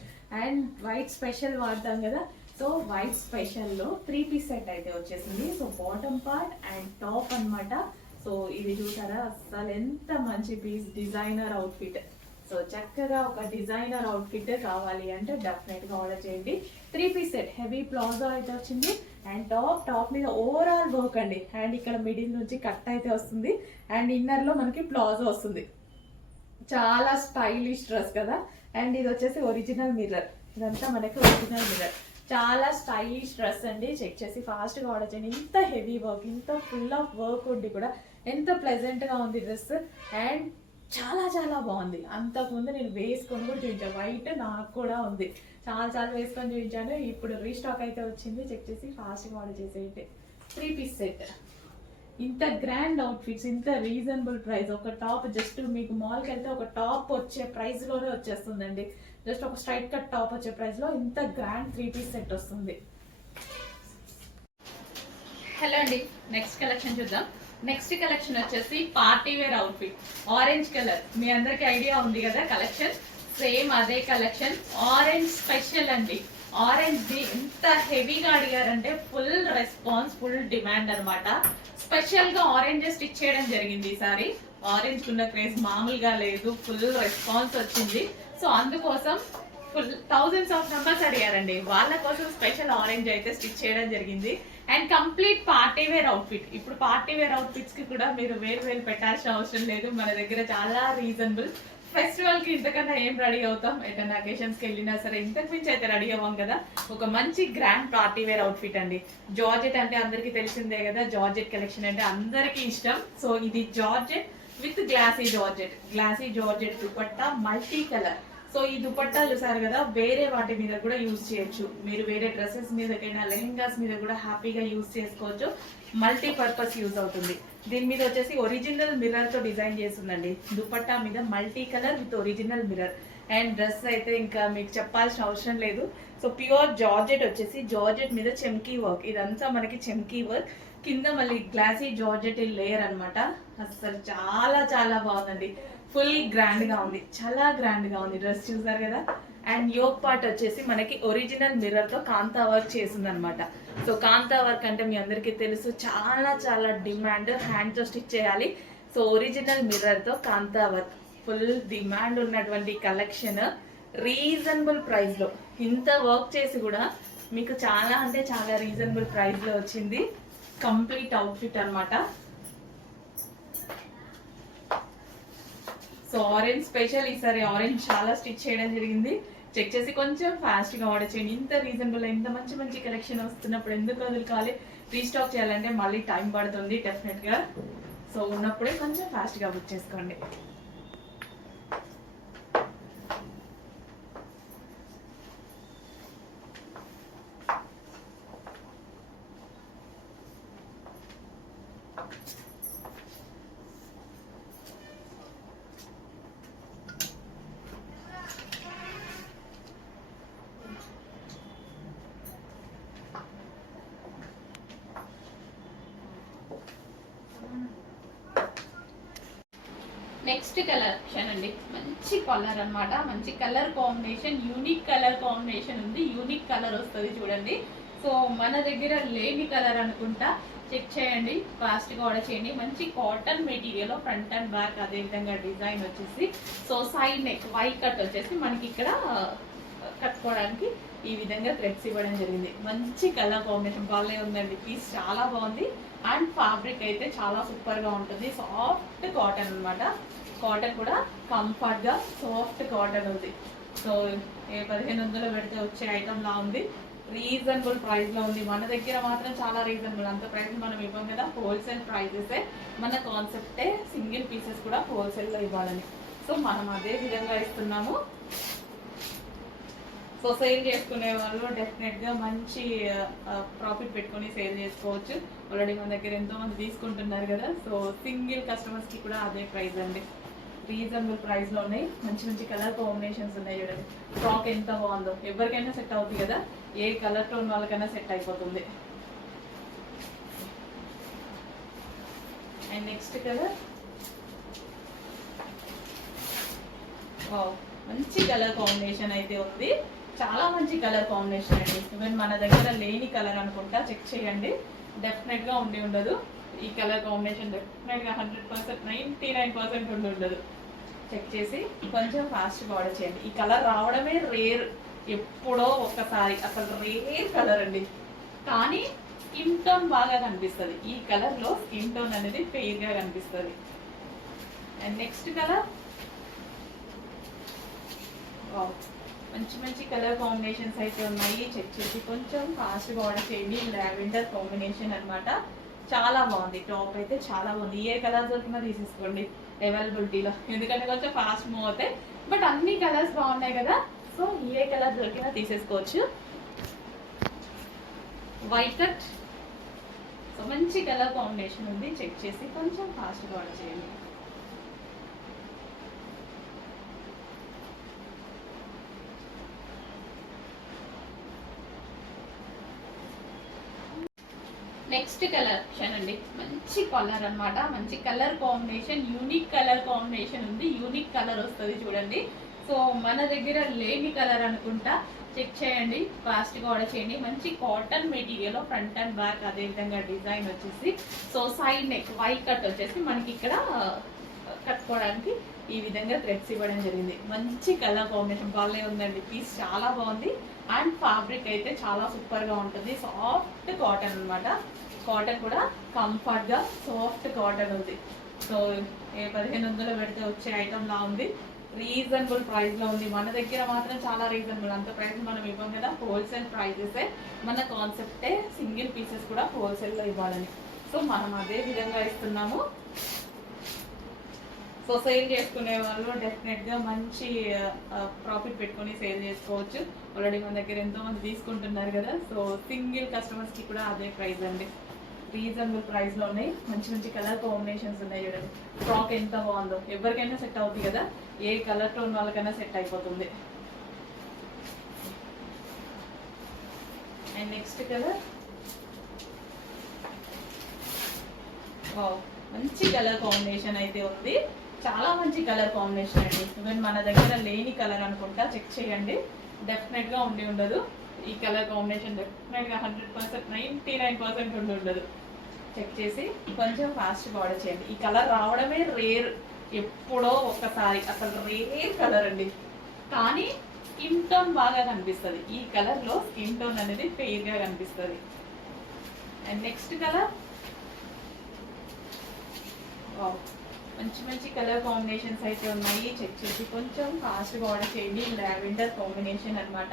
అండ్ వైట్ స్పెషల్ వాడతాం కదా. సో వైట్ స్పెషల్ లో 3 పీస్ సెట్ అయితే వచ్చేసింది. So bottom part and top అన్నమాట. సో ఇది చూసారా, అసలు ఎంత మంచి పీస్, డిజైనర్ అవుట్ఫిట్. సో చక్కగా ఒక డిజైనర్ అవుట్ఫిట్ కావాలి అంటే డెఫినెట్ గా ఆర్డర్ చేయండి. 3 పీస్ సెట్, హెవీ ప్లాజో అయితే వచ్చింది. అండ్ టాప్ మీద ఓవరాల్ వర్క్ అండి. అండ్ ఇక్కడ మిడిల్ నుంచి కట్ అయితే వస్తుంది. అండ్ ఇన్నర్ లో మనకి ప్లాజో వస్తుంది. చాలా స్టైలిష్ డ్రెస్ కదా. అండ్ ఇది వచ్చేసి ఒరిజినల్ మిర్రర్, ఇదంతా మనకి ఒరిజినల్ మిర్రర్. చాలా స్టైలిష్ డ్రెస్ అండి. చెక్ చేసి ఫాస్ట్ గా ఆర్డర్ చేయండి. ఇంత హెవీ వర్క్, ఇంత ఫుల్ ఆఫ్ వర్క్ ఉండి కూడా ఎంత ప్లెజెంట్ గా ఉంది డ్రెస్. అండ్ చాలా చాలా బాగుంది. అంతకుముందు నేను వేసుకొని కూడా చూపించాను, వైట్ నాకు కూడా ఉంది, చాలా వేసుకొని చూపించాను. ఇప్పుడు రీస్టాక్ అయితే వచ్చింది. చెక్ చేసి ఫాస్ట్గా ఆర్డర్ చేసేయండి. 3 పీస్ సెట్, ఇంత గ్రాండ్ అవుట్ఫిట్స్, ఇంత రీజనబుల్ ప్రైస్. ఒక టాప్ జస్ట్ మీకు మాల్కి వెళ్తే ఒక టాప్ వచ్చే ప్రైస్ లోనే వచ్చేస్తుందండి. జస్ట్ ఒక స్ట్రైట్ కట్ టాప్ వచ్చే ప్రైస్ లో ఇంత గ్రాండ్ 3 పీస్ సెట్ వస్తుంది. హలో అండి, నెక్స్ట్ కలెక్షన్ చూద్దాం. నెక్స్ట్ కలెక్షన్ వచ్చేసి party wear outfit, orange colour. మీ అందరికి ఐడియా ఉంది కదా కలెక్షన్, సేమ్ అదే కలెక్షన్. ఆరెంజ్ స్పెషల్ అండి. ఆరెంజ్ ది ఎంత హెవీగా అడిగారంటే ఫుల్ రెస్పాన్స్, ఫుల్ డిమాండ్ అనమాట. స్పెషల్ గా ఆరెంజ్ స్టిచ్ చేయడం జరిగింది ఈసారి. ఆరెంజ్ కున్న క్రేజ్ మామూలుగా లేదు, ఫుల్ రెస్పాన్స్ వచ్చింది. సో అందుకోసం ఫుల్ థౌజండ్స్ ఆఫ్ మెంబర్స్ అడిగారండి, వాళ్ళ కోసం స్పెషల్ ఆరెంజ్ అయితే స్టిచ్ చేయడం జరిగింది. And complete party wear outfit. ఇప్పుడు పార్టీ వేర్ అవుట్ఫిట్స్ కి కూడా మీరు వేరు పెట్టాల్సిన అవసరం లేదు, మన దగ్గర చాలా రీజనబుల్. ఫెస్టివల్ కి ఇంతకన్నా ఏం రెడీ అవుతాం, ఏదైనా అకేషన్స్ కి వెళ్ళినా సరే ఇంతకు మించి అయితే రెడీ అవ్వం కదా. ఒక మంచి గ్రాండ్ పార్టీ వేర్ అవుట్ఫిట్ అండి. జార్జెట్ అంటే అందరికి తెలిసిందే కదా, జార్జెట్ కలెక్షన్ అంటే అందరికి ఇష్టం. సో ఇది georgette with glossy georgette, glossy georgette dupatta, multi colour. So ఈ దుపట్టా చూసారు కదా, వేరే వాటి మీద కూడా యూజ్ చేయొచ్చు. మీరు వేరే డ్రెస్సెస్ మీదకైనా లెహెంగాస్ మీద కూడా హ్యాపీగా యూజ్ చేసుకోవచ్చు. మల్టీ పర్పస్ యూజ్ అవుతుంది. దీని మీద వచ్చేసి ఒరిజినల్ మిర్రర్ తో డిజైన్ చేస్తుందండి. దుపట్టా మీద multi colour with original mirror. And dress అయితే ఇంకా మీకు చెప్పాల్సిన అవసరం లేదు. సో ప్యూర్ జార్జెట్ వచ్చేసి, జార్జెట్ మీద చెమ్కీ వర్క్, ఇదంతా మనకి చెమ్కీ వర్క్. కింద మళ్ళీ గ్లాసీ జార్జెట్ లేయర్ అనమాట. అసలు చాలా చాలా బాగుందండి. ఫుల్ గ్రాండ్ గా ఉంది, చాలా గ్రాండ్ గా ఉంది. డ్రెస్ చూసారు కదా. అండ్ యోక్ పార్ట్ వచ్చేసి మనకి ఒరిజినల్ మిర్రర్ తో కాంతా వర్క్ చేసింది అనమాట. సో కాంతా వర్క్ అంటే మీ అందరికీ తెలుసు, చాలా చాలా డిమాండ్. హ్యాండ్ తో స్టిచ్ చేయాలి. సో ఒరిజినల్ మిర్రర్ తో కాంతా వర్క్, ఫుల్ డిమాండ్ ఉన్నటువంటి కలెక్షన్. రీజనబుల్ ప్రైస్ లో, ఇంత వర్క్ చేసి కూడా మీకు చాలా అంటే చాలా రీజనబుల్ ప్రైస్ లో వచ్చింది. కంప్లీట్ అవుట్ఫిట్ అనమాట. సో ఆరెంజ్ స్పెషల్, ఈసారి ఆరెంజ్ చాలా స్టిచ్ చేయడం జరిగింది. చెక్ చేసి కొంచెం ఫాస్ట్ గా ఆర్డర్ చేయండి. ఇంత రీజనబుల్, ఇంత మంచి మంచి కలెక్షన్ వస్తున్నప్పుడు ఎందుకు వదులుకోవాలి? రీస్టాక్ చేయాలంటే మళ్ళీ టైం పడుతుంది డెఫినెట్ గా. సో ఉన్నప్పుడే కొంచెం ఫాస్ట్ గా బుక్ చేసుకోండి. నెక్స్ట్ కలెక్షన్ అండి, మంచి కలర్ అన్నమాట. మంచి colour combination, unique colour combination ఉంది. యూనిక్ కలర్ వస్తుంది చూడండి. సో మన దగ్గర లేని కలర్ అనుకుంటా. చెక్ చేయండి, ఫాస్ట్గా ఆర్డర్ చేయండి. మంచి cotton material, front and back అదే విధంగా డిజైన్ వచ్చేసి, so side neck V cut వచ్చేసి మనకి ఇక్కడ కట్టుకోవడానికి ఈ విధంగా థ్రెడ్స్ ఇవ్వడం జరిగింది. మంచి కలర్ కాంబినేషన్ బాగా ఉందండి, పీస్ చాలా బాగుంది. అండ్ ఫ్యాబ్రిక్ అయితే చాలా సూపర్గా ఉంటుంది, సాఫ్ట్ కాటన్ అనమాట. కాటన్ కూడా కంఫర్ట్గా సాఫ్ట్ కాటన్ ఉంది. సో 1500 పెడితే వచ్చే ఐటమ్ లా ఉంది. రీజనబుల్ ప్రైస్లో ఉంది. మన దగ్గర మాత్రం చాలా రీజనబుల్, అంత ప్రైస్ మనం ఇవ్వం కదా, హోల్సేల్ ప్రైజెసే మన కాన్సెప్టే. సింగిల్ పీసెస్ కూడా హోల్సేల్లో ఇవ్వాలని, సో మనం అదే విధంగా ఇస్తున్నాము. సో సేల్ చేసుకునే వాళ్ళు డెఫినెట్గా మంచి ప్రాఫిట్ పెట్టుకొని సేల్ చేసుకోవచ్చు. ఆల్రెడీ మన దగ్గర ఎంతోమంది తీసుకుంటున్నారు కదా, సో సింగిల్ కస్టమర్స్కి కూడా అదే ప్రైస్ అండి. రీజనబుల్ ప్రైస్లో ఉన్నాయి. మంచి మంచి కలర్ కాంబినేషన్స్ ఉన్నాయి చూడండి. ఫ్రాక్ ఎంత బాగుందో, ఎవరికైనా సెట్ అవుతుంది కదా, ఏ కలర్ టోన్ వాళ్ళకైనా సెట్ అయిపోతుంది. అండ్ నెక్స్ట్ కలర్, మంచి కలర్ కాంబినేషన్ అయితే ఉంది. చాలా మంచి కలర్ కాంబినేషన్ అండి. ఈవెన్ మన దగ్గర లేని కలర్ అనుకుంటా, చెక్ చేయండి, డెఫినెట్గా ఉండి ఉండదు. ఈ కలర్ కాంబినేషన్ డెఫినెట్గా 100%, 99% ఉండి ఉండదు. చెక్ చేసి కొంచెం ఫాస్ట్గా ఆర్డర్ చేయండి. ఈ కలర్ రావడమే రేర్, ఎప్పుడో ఒక్కసారి, అసలు రేర్ కలర్ అండి. కానీ స్కిన్ టోన్ బాగా కనిపిస్తుంది. ఈ కలర్లో స్కిన్ టోన్ అనేది ఫెయిర్గా కనిపిస్తుంది. అండ్ నెక్స్ట్ కలర్, మంచి మంచి కలర్ కాంబినేషన్స్ అయితే ఉన్నాయి. చెక్ చేసి కొంచెం ఫాస్ట్గా ఆర్డర్ చేయండి. లావెండర్ కాంబినేషన్ అన్నమాట, చాలా బాగుంది. టాప్ అయితే చాలా బాగుంది. ఏ కలర్ దొరికినా తీసేసుకోండి అవైలబిలిటీలో, ఎందుకంటే కొంచెం ఫాస్ట్ మూవ్ అవుతాయి. బట్ అన్ని కలర్స్ బాగున్నాయి కదా, సో ఏ కలర్ దొరికినా తీసేసుకోవచ్చు. వైట్ కట్, సో మంచి కలర్ కాంబినేషన్ ఉంది. చెక్ చేసి కొంచెం ఫాస్ట్గా ఆర్డర్ చేయండి. నెక్స్ట్ కలెక్షన్ అండి, మంచి కలర్ అన్నమాట. మంచి colour combination, unique colour combination ఉంది. యూనిక్ కలర్ వస్తుంది చూడండి. సో మన దగ్గర లేని కలర్ అనుకుంటా, చెక్ చేయండి, ఫాస్ట్గా ఆర్డర్ చేయండి. మంచి cotton material, front and back అదే విధంగా డిజైన్ వచ్చేసి, so side neck V cut వచ్చేసి మనకి ఇక్కడ కట్టుకోవడానికి ఈ విధంగా థ్రెడ్స్ ఇవ్వడం జరిగింది. మంచి కలర్ కాంబినేషన్ బాగా ఉందండి, పీస్ చాలా బాగుంది. అండ్ ఫ్యాబ్రిక్ అయితే చాలా సూపర్గా ఉంటుంది, సాఫ్ట్ కాటన్ అనమాట. కాటన్ కూడా కంఫర్ట్గా సాఫ్ట్ కాటన్ ఉంది. సో 1500 పెడితే వచ్చే ఐటమ్ లా ఉంది. రీజనబుల్ ప్రైస్లో ఉంది. మన దగ్గర మాత్రం చాలా రీజనబుల్, అంత ప్రైస్ మనం ఇవ్వం కదా, హోల్సేల్ ప్రైజెసే మన కాన్సెప్టే. సింగిల్ పీసెస్ కూడా హోల్సేల్లో ఇవ్వాలని, సో మనం అదే విధంగా ఇస్తున్నాము. సో సేల్ చేసుకునే వాళ్ళు డెఫినెట్గా మంచి ప్రాఫిట్ పెట్టుకొని సేల్ చేసుకోవచ్చు. ఆల్రెడీ మన దగ్గర ఎంతోమంది తీసుకుంటున్నారు కదా, సో సింగిల్ కస్టమర్స్కి కూడా అదే ప్రైస్ అండి. రీజనబుల్ ప్రైస్లో ఉన్నాయి. మంచి మంచి కలర్ కాంబినేషన్స్ ఉన్నాయి చూడండి. ఫ్రాక్ ఎంత బాగుందో, ఎవరికైనా సెట్ అవుతుంది కదా, ఏ కలర్ టోన్ వాళ్ళకైనా సెట్ అయిపోతుంది. అండ్ నెక్స్ట్ కలర్, మంచి కలర్ కాంబినేషన్ అయితే ఉంది. చాలా మంచి కలర్ కాంబినేషన్ అండి. ఈవెన్ మన దగ్గర లేని కలర్ అనుకుంటా, చెక్ చేయండి, డెఫినెట్గా ఉండి ఉండదు. ఈ కలర్ కాంబినేషన్ డెఫినెట్గా 100%, 99% ఉండి ఉండదు. చెక్ చేసి కొంచెం ఫాస్ట్గా ఆర్డర్ చేయండి. ఈ కలర్ రావడమే రేర్, ఎప్పుడో ఒక్కసారి, అసలు రేర్ కలర్ అండి. కానీ స్కిన్ టోన్ బాగా కనిపిస్తుంది. ఈ కలర్లో స్కిన్ టోన్ అనేది ఫెయిర్గా కనిపిస్తుంది. అండ్ నెక్స్ట్ కలర్, మంచి మంచి కలర్ కాంబినేషన్స్ అయితే ఉన్నాయి. చెక్ చేసి కొంచెం ఫాస్ట్గా ఆర్డర్ చేయండి. లావెండర్ కాంబినేషన్ అన్నమాట,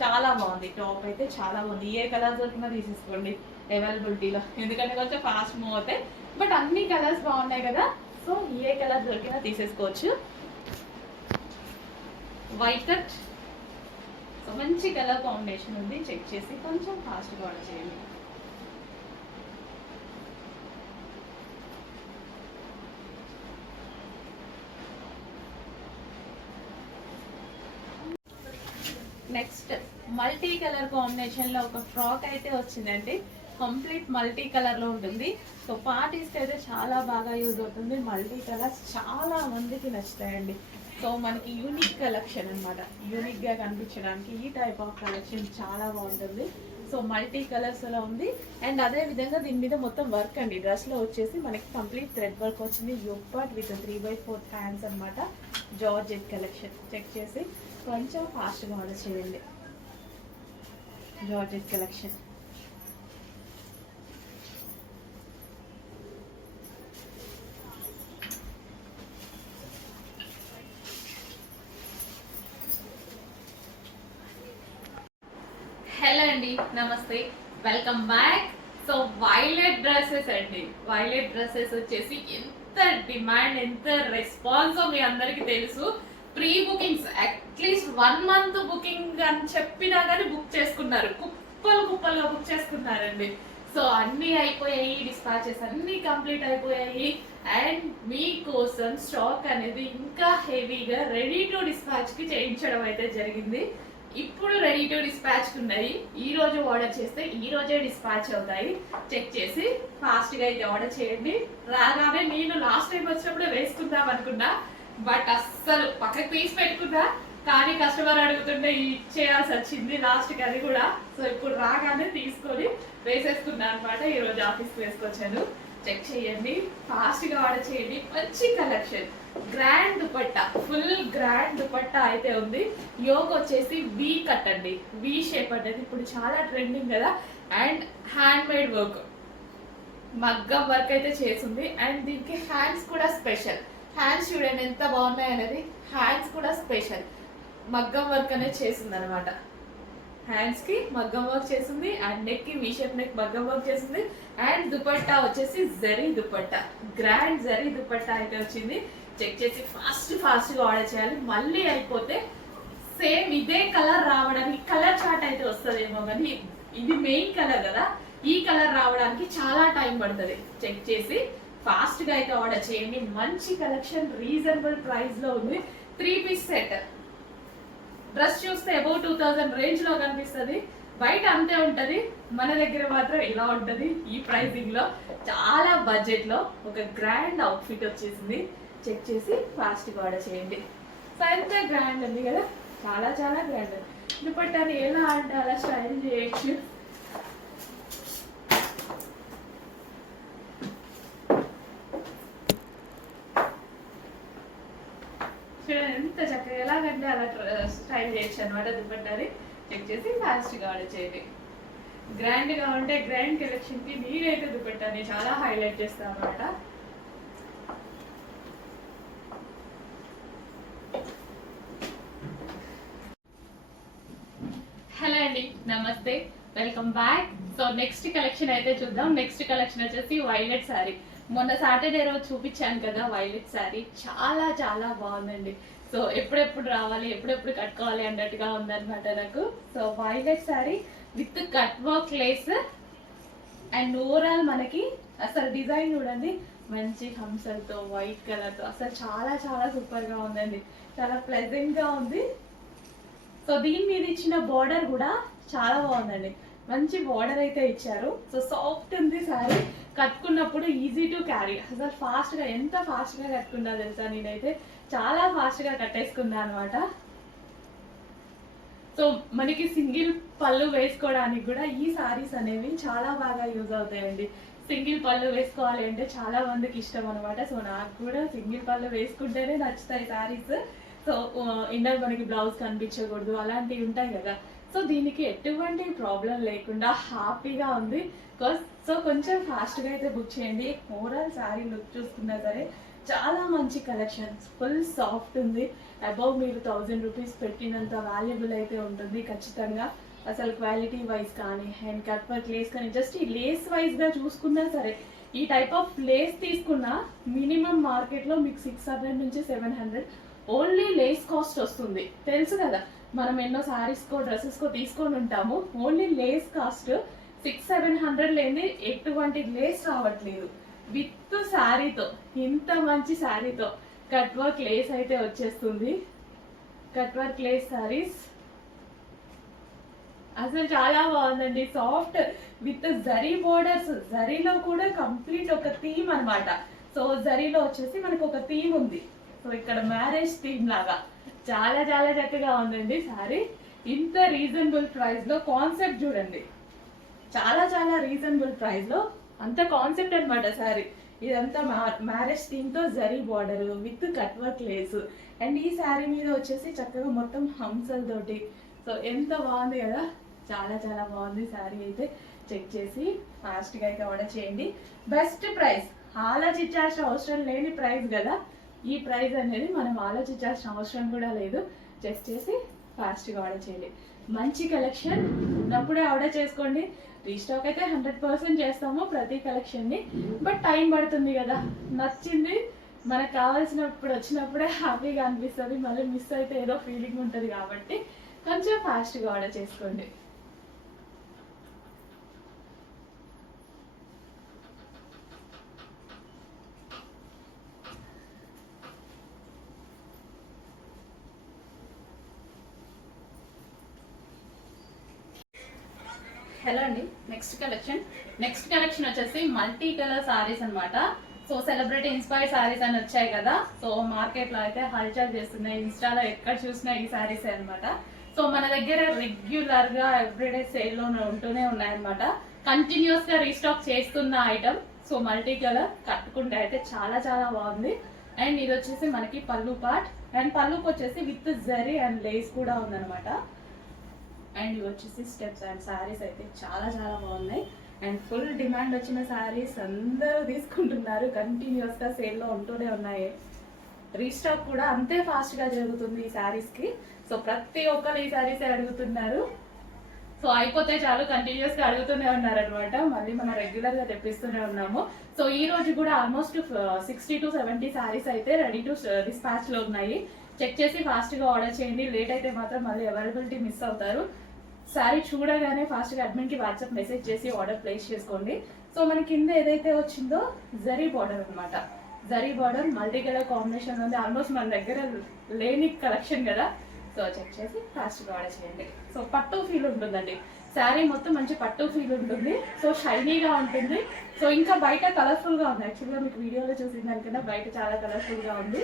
చాలా బాగుంది. టాప్ అయితే చాలా బాగుంది. ఏ కలర్ దొరికినా తీసేసుకోండి అవైలబిలిటీలో, ఎందుకంటే కొంచెం ఫాస్ట్ మూవ్ అవుతాయి. బట్ అన్ని కలర్స్ బాగున్నాయి కదా, సో ఏ కలర్ దొరికినా తీసేసుకోవచ్చు. వైట్ కట్, సో మంచి కలర్ కాంబినేషన్ ఉంది. చెక్ చేసి కొంచెం ఫాస్ట్గా ఆర్డర్ చేయండి. నెక్స్ట్ మల్టీ కలర్ కాంబినేషన్లో ఒక ఫ్రాక్ అయితే వచ్చిందండి. కంప్లీట్ మల్టీ కలర్లో ఉంటుంది. సో పార్టీస్కి అయితే చాలా బాగా యూజ్ అవుతుంది. మల్టీ కలర్స్ చాలా మందికి నచ్చుతాయండి. సో మనకి యూనిక్ కలెక్షన్ అనమాట, యూనిక్గా కనిపించడానికి ఈ టైప్ ఆఫ్ కలెక్షన్ చాలా బాగుంటుంది. సో మల్టీ కలర్స్ అలా ఉంది. అండ్ అదే విధంగా దీని మీద మొత్తం వర్క్ అండి. డ్రెస్లో వచ్చేసి మనకి కంప్లీట్ థ్రెడ్ వర్క్ వచ్చింది. యోగ్ పార్ట్ విత్ 3/4 హ్యాండ్స్ అనమాట. జార్జెట్ కలెక్షన్ చెక్ చేసి కొంచెం ఫాస్ట్గా ఆర్డర్ చేయండి. Georgette collection. హలో అండి, నమస్తే, welcome back. So violet dresses అండి. వైలెట్ డ్రెస్సెస్ వచ్చేసి ఎంత డిమాండ్, ఎంత రెస్పాన్స్ మీ అందరికి తెలుసు. Pre bookings at least 1 month booking అని చెప్పినా కానీ బుక్ చేసుకున్నారు. కుప్పలుగా బుక్ చేసుకున్నారండి. సో అన్నీ అయిపోయాయి, డిస్పాచెస్ అన్నీ కంప్లీట్ అయిపోయాయి. అండ్ మీకోసం స్టాక్ అనేది ఇంకా హెవీగా రెడీ టు డిస్పాచ్కి చేయించడం అయితే జరిగింది. ఇప్పుడు రెడీ టు డిస్పాచ్ ఉన్నాయి. ఈ రోజు ఆర్డర్ చేస్తే ఈ రోజే డిస్పాచ్ అవుతాయి. చెక్ చేసి ఫాస్ట్గా అయితే ఆర్డర్ చేయండి. రాగానే నేను లాస్ట్ టైం వచ్చినప్పుడే వేసుకుందాం అనుకున్నా, బట్ అస్సలు పక్కకు తీసి పెట్టుకున్నా, కానీ కస్టమర్ అడుగుతుంటే ఇచ్చేయాల్సి వచ్చింది లాస్ట్కి అది కూడా. సో ఇప్పుడు రాగానే తీసుకొని వేసేసుకున్నా అనమాట. ఈరోజు ఆఫీస్కి వేసుకొచ్చాను. చెక్ చేయండి, ఫాస్ట్గా ఆర్డర్ చేయండి. మంచి collection, grand dupatta, full grand dupatta అయితే ఉంది. యోగ్ వచ్చేసి వీ కట్ అండి, వీ షేప్ అనేది ఇప్పుడు చాలా ట్రెండింగ్ కదా. అండ్ హ్యాండ్ మేడ్ వర్క్, మగ్గం వర్క్ అయితే చేసింది. అండ్ దీనికి హ్యాండ్స్ కూడా స్పెషల్. హ్యాండ్స్ చూడండి ఎంత బాగున్నాయి అనేది. హ్యాండ్స్ కూడా స్పెషల్ మగ్గం వర్క్ అనేది చేసింది అనమాట. హ్యాండ్స్ కి మగ్గం వర్క్ చేసింది, అండ్ నెక్ కి వీ షేప్ నెక్ మగ్గం వర్క్ చేసింది. అండ్ దుపట్టా వచ్చేసి జరీ దుపట్టా, గ్రాండ్ జరీ దుపట్టా అయితే వచ్చింది. చెక్ చేసి ఫాస్ట్గా ఆర్డర్ చేయాలి. మళ్ళీ అయిపోతే సేమ్ ఇదే కలర్ రావడానికి, కలర్ చార్ట్ అయితే వస్తుందేమో కానీ ఇది మెయిన్ కలర్ కదా, ఈ కలర్ రావడానికి చాలా టైం పడుతుంది. చెక్ చేసి ఫాస్ట్గా అయితే ఆర్డర్ చేయండి. మంచి కలెక్షన్, రీజనబుల్ ప్రైస్ లో ఉంది. 3 piece సెట్. డ్రెస్ చూస్తే అబౌవ్ 2000 రేంజ్ లో కనిపిస్తుంది, బయట అంతే ఉంటది, మన దగ్గర మాత్రం ఇలా ఉంటది. ఈ ప్రైసింగ్ లో చాలా బడ్జెట్ లో ఒక గ్రాండ్ అవుట్ఫిట్ వచ్చేసింది. చెక్ చేసి ఫాస్ట్గా ఆర్డర్ చేయండి. సో ఎంత గ్రాండ్ ఉంది కదా, చాలా చాలా గ్రాండ్. దుపట్టాని ఎలా అంటే అలా స్టైల్ చేయొచ్చు. చూడండి ఎంత చక్కగా, ఎలాగంటే అలా స్టైల్ చేయొచ్చు అనమాట దుపట్టాని. చెక్ చేసి ఫాస్ట్గా ఆర్డర్ చేయండి. గ్రాండ్గా ఉంటే గ్రాండ్ కలెక్షన్కి నేనైతే దుపట్టాని చాలా హైలైట్ చేస్తాను అనమాట. హలో అండి, నమస్తే, welcome back. So next collection అయితే చూద్దాం. నెక్స్ట్ కలెక్షన్ వచ్చేసి వైలెట్ శారీ. మొన్న సాటర్డే రోజు చూపించాను కదా వైలెట్ శారీ, చాలా చాలా బాగుందండి. సో ఎప్పుడెప్పుడు రావాలి, ఎప్పుడెప్పుడు కట్టుకోవాలి అన్నట్టుగా ఉందన్నమాట నాకు. So violet sari with cut work lace and overall మనకి అసలు డిజైన్ చూడండి, మంచి హంసలతో వైట్ కలర్తో అసలు చాలా చాలా సూపర్గా ఉందండి. చాలా ప్లెజెంట్గా ఉంది. సో దీని మీద ఇచ్చిన బార్డర్ కూడా చాలా బాగుందండి, మంచి బార్డర్ అయితే ఇచ్చారు. సో సాఫ్ట్ ఉంది శారీ, కట్టుకున్నప్పుడు ఈజీ టు క్యారీ. అసలు ఫాస్ట్గా, ఎంత ఫాస్ట్గా కట్టుకున్నా తెలుసా, నేనైతే చాలా ఫాస్ట్గా కట్టేసుకున్నా అనమాట. సో మనకి సింగిల్ పళ్ళు వేసుకోవడానికి కూడా ఈ సారీస్ అనేవి చాలా బాగా యూజ్ అవుతాయండి. సింగిల్ పళ్ళు వేసుకోవాలి అంటే చాలా మందికి ఇష్టం అనమాట. సో నాకు కూడా సింగిల్ పళ్ళు వేసుకుంటేనే నచ్చుతాయి సారీస్. సో ఇన్నర్ మనకి బ్లౌజ్ కనిపించకూడదు, అలాంటివి ఉంటాయి కదా. సో దీనికి ఎటువంటి ప్రాబ్లం లేకుండా హ్యాపీగా ఉంది. సో కొంచెం ఫాస్ట్గా అయితే బుక్ చేయండి. ఓవరాల్ శారీ లుక్ చూసుకున్నా సరే చాలా మంచి కలెక్షన్స్, ఫుల్ సాఫ్ట్ ఉంది. అబౌవ్ మీరు 1000 రూపీస్ పెట్టినంత వాల్యుబుల్ అయితే ఉంటుంది ఖచ్చితంగా. అసలు క్వాలిటీ వైజ్ కానీ అండ్ కట్ వర్క్ లేస్ కానీ, జస్ట్ ఈ లేస్ వైజ్గా చూసుకున్నా సరే, ఈ టైప్ ఆఫ్ లేస్ తీసుకున్నా మినిమం మార్కెట్లో మీకు 600 నుంచి 700 ఓన్లీ లేస్ కాస్ట్ వస్తుంది. తెలుసు కదా, మనం ఎన్నో శారీస్కో డ్రెస్సెస్కో తీసుకొని ఉంటాము. ఓన్లీ లేస్ కాస్ట్ 600-700 లేని ఎటువంటి లేస్ రావట్లేదు. విత్ శారీతో, ఇంత మంచి శారీతో కట్ వర్క్ లేస్ అయితే వచ్చేస్తుంది. కట్ వర్క్ లేస్ శారీస్ అసలు చాలా బాగుందండి. సాఫ్ట్ విత్ జరీ బోర్డర్స్, జరీలో కూడా కంప్లీట్ ఒక థీమ్ అనమాట. సో జరీలో వచ్చేసి మనకు ఒక థీమ్ ఉంది. సో ఇక్కడ మ్యారేజ్ థీమ్ లాగా చాలా చాలా చక్కగా ఉందండి శారీ. ఇంత రీజనబుల్ ప్రైస్ లో కాన్సెప్ట్ చూడండి, చాలా చాలా రీజనబుల్ ప్రైస్ లో అంత కాన్సెప్ట్ అన్నమాట శారీ. ఇదంతా మ్యారేజ్ థీమ్ తో zari border with cut work lace. And ఈ శారీ మీద వచ్చేసి చక్కగా మొత్తం హంసలతోటి. సో ఎంత బాగుంది కదా, చాలా చాలా బాగుంది శారీ అయితే. చెక్ చేసి ఫాస్ట్ గా అయితే ఆర్డర్ చేయండి. బెస్ట్ ప్రైస్, ఆలోచించాల్సిన అవసరం లేని ప్రైస్ కదా ఈ ప్రైస్ అనేది. మనం ఆలోచించాల్సిన అవసరం కూడా లేదు. చెక్ చేసి ఫాస్ట్ గా ఆర్డర్ చేయండి. మంచి కలెక్షన్ ఉన్నప్పుడే ఆర్డర్ చేసుకోండి. రీస్టాక్ అయితే 100% చేస్తాము ప్రతి కలెక్షన్ ని. బట్ టైం పడుతుంది కదా, నచ్చింది మనకు కావాల్సినప్పుడు వచ్చినప్పుడే హ్యాపీగా అనిపిస్తుంది. మళ్ళీ మిస్ అయితే ఏదో ఫీలింగ్ ఉంటుంది కాబట్టి కొంచెం ఫాస్ట్గా ఆర్డర్ చేసుకోండి. హలో అండి, నెక్స్ట్ కలెక్షన్ వచ్చేసి మల్టీ కలర్ సారీస్ అన్నమాట. సో సెలబ్రిటీ ఇన్స్పైర్డ్ సారీస్ అని వచ్చాయి కదా, సో మార్కెట్ లో అయితే హల్చల్ చేస్తున్నాయి. ఇన్స్టాలో ఎక్కడ చూసినా ఈ సారీస్ అన్నమాట. సో మన దగ్గర రెగ్యులర్ గా ఎవ్రీడే సేల్ లో ఉంటూనే ఉన్నాయన్నమాట. కంటిన్యూస్ గా రీస్టాక్ చేస్తున్న ఐటమ్. సో మల్టీ కలర్ కట్టుకుంటే అయితే చాలా చాలా బాగుంది. అండ్ ఇది వచ్చేసి మనకి పళ్ళు పార్ట్. అండ్ పళ్ళుకి వచ్చేసి విత్ జరీ అండ్ లేస్ కూడా ఉందన్నమాట. అండ్ ఇవి వచ్చేసి స్టెప్స్. అండ్ శారీస్ అయితే చాలా చాలా బాగున్నాయి. అండ్ ఫుల్ డిమాండ్ వచ్చిన శారీస్ అందరూ తీసుకుంటున్నారు. కంటిన్యూస్ గా సేల్ లో ఉంటూనే ఉన్నాయి. రీస్టాక్ కూడా అంతే ఫాస్ట్ గా జరుగుతుంది ఈ శారీస్ కి. సో ప్రతి ఒక్కరు ఈ శారీస్ అడుగుతున్నారు. సో అయిపోతే చాలు కంటిన్యూస్ గా అడుగుతూనే ఉన్నారు అనమాట. మళ్ళీ మనం రెగ్యులర్ గా తెప్పిస్తూనే ఉన్నాము. సో ఈ రోజు కూడా ఆల్మోస్ట్ 60 to 70 శారీస్ అయితే రెడీ టు డిస్పాచ్ లో ఉన్నాయి. చెక్ చేసి ఫాస్ట్ గా ఆర్డర్ చేయండి. లేట్ అయితే మాత్రం మళ్ళీ అవైలబిలిటీ మిస్ అవుతారు. శారీ చూడగానే ఫాస్ట్ గా అడ్మిన్ కి వాట్సాప్ మెసేజ్ చేసి ఆర్డర్ ప్లేస్ చేసుకోండి. సో మన కింద ఏదైతే వచ్చిందో జరీ బార్డర్ అనమాట. Zari border multi colour combination ఉంది. ఆల్మోస్ట్ మన దగ్గర లేని కలెక్షన్ కదా. సో చెక్ చేసి ఫాస్ట్ గా ఆర్డర్ చేయండి. సో పట్టు ఫీల్ ఉంటుందండి శారీ మొత్తం, మంచి పట్టు ఫీల్ ఉంటుంది. సో షైనీగా ఉంటుంది. సో ఇంకా బయట కలర్ఫుల్ గా ఉంది. యాక్చువల్గా మీకు వీడియోలో చూసిన దానికన్నా బయట చాలా కలర్ఫుల్ గా ఉంది.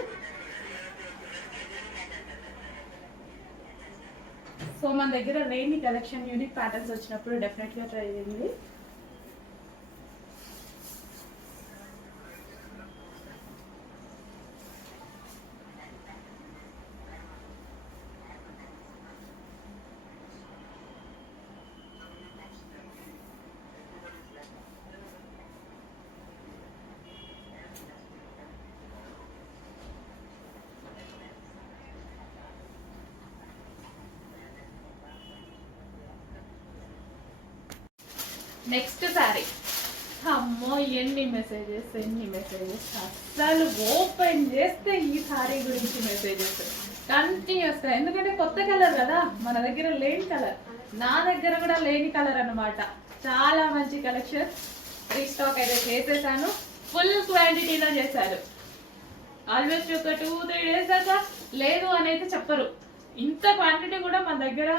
సో మన దగ్గర లేని కలెక్షన్ యూనిక్ ప్యాటర్న్స్ వచ్చినప్పుడు డెఫినెట్ గా ట్రై చేయండి. నెక్స్ట్ శారీ. అమ్మో ఎన్ని మెసేజెస్ అస్సలు ఓపెన్ చేస్తే ఈ శారీ గురించి మెసేజెస్ కంటిన్యూస్ గా. ఎందుకంటే కొత్త కలర్ కదా, మన దగ్గర లేని కలర్, నా దగ్గర కూడా లేని కలర్ అన్నమాట. చాలా మంచి కలెక్షన్. రీస్టాక్ అయితే చేసేసాను. ఫుల్ క్వాంటిటీలో చేశారు. ఆల్మోస్ట్ ఒక 2-3 days దాకా లేదు అనేది చెప్పరు. ఇంత క్వాంటిటీ కూడా మన దగ్గర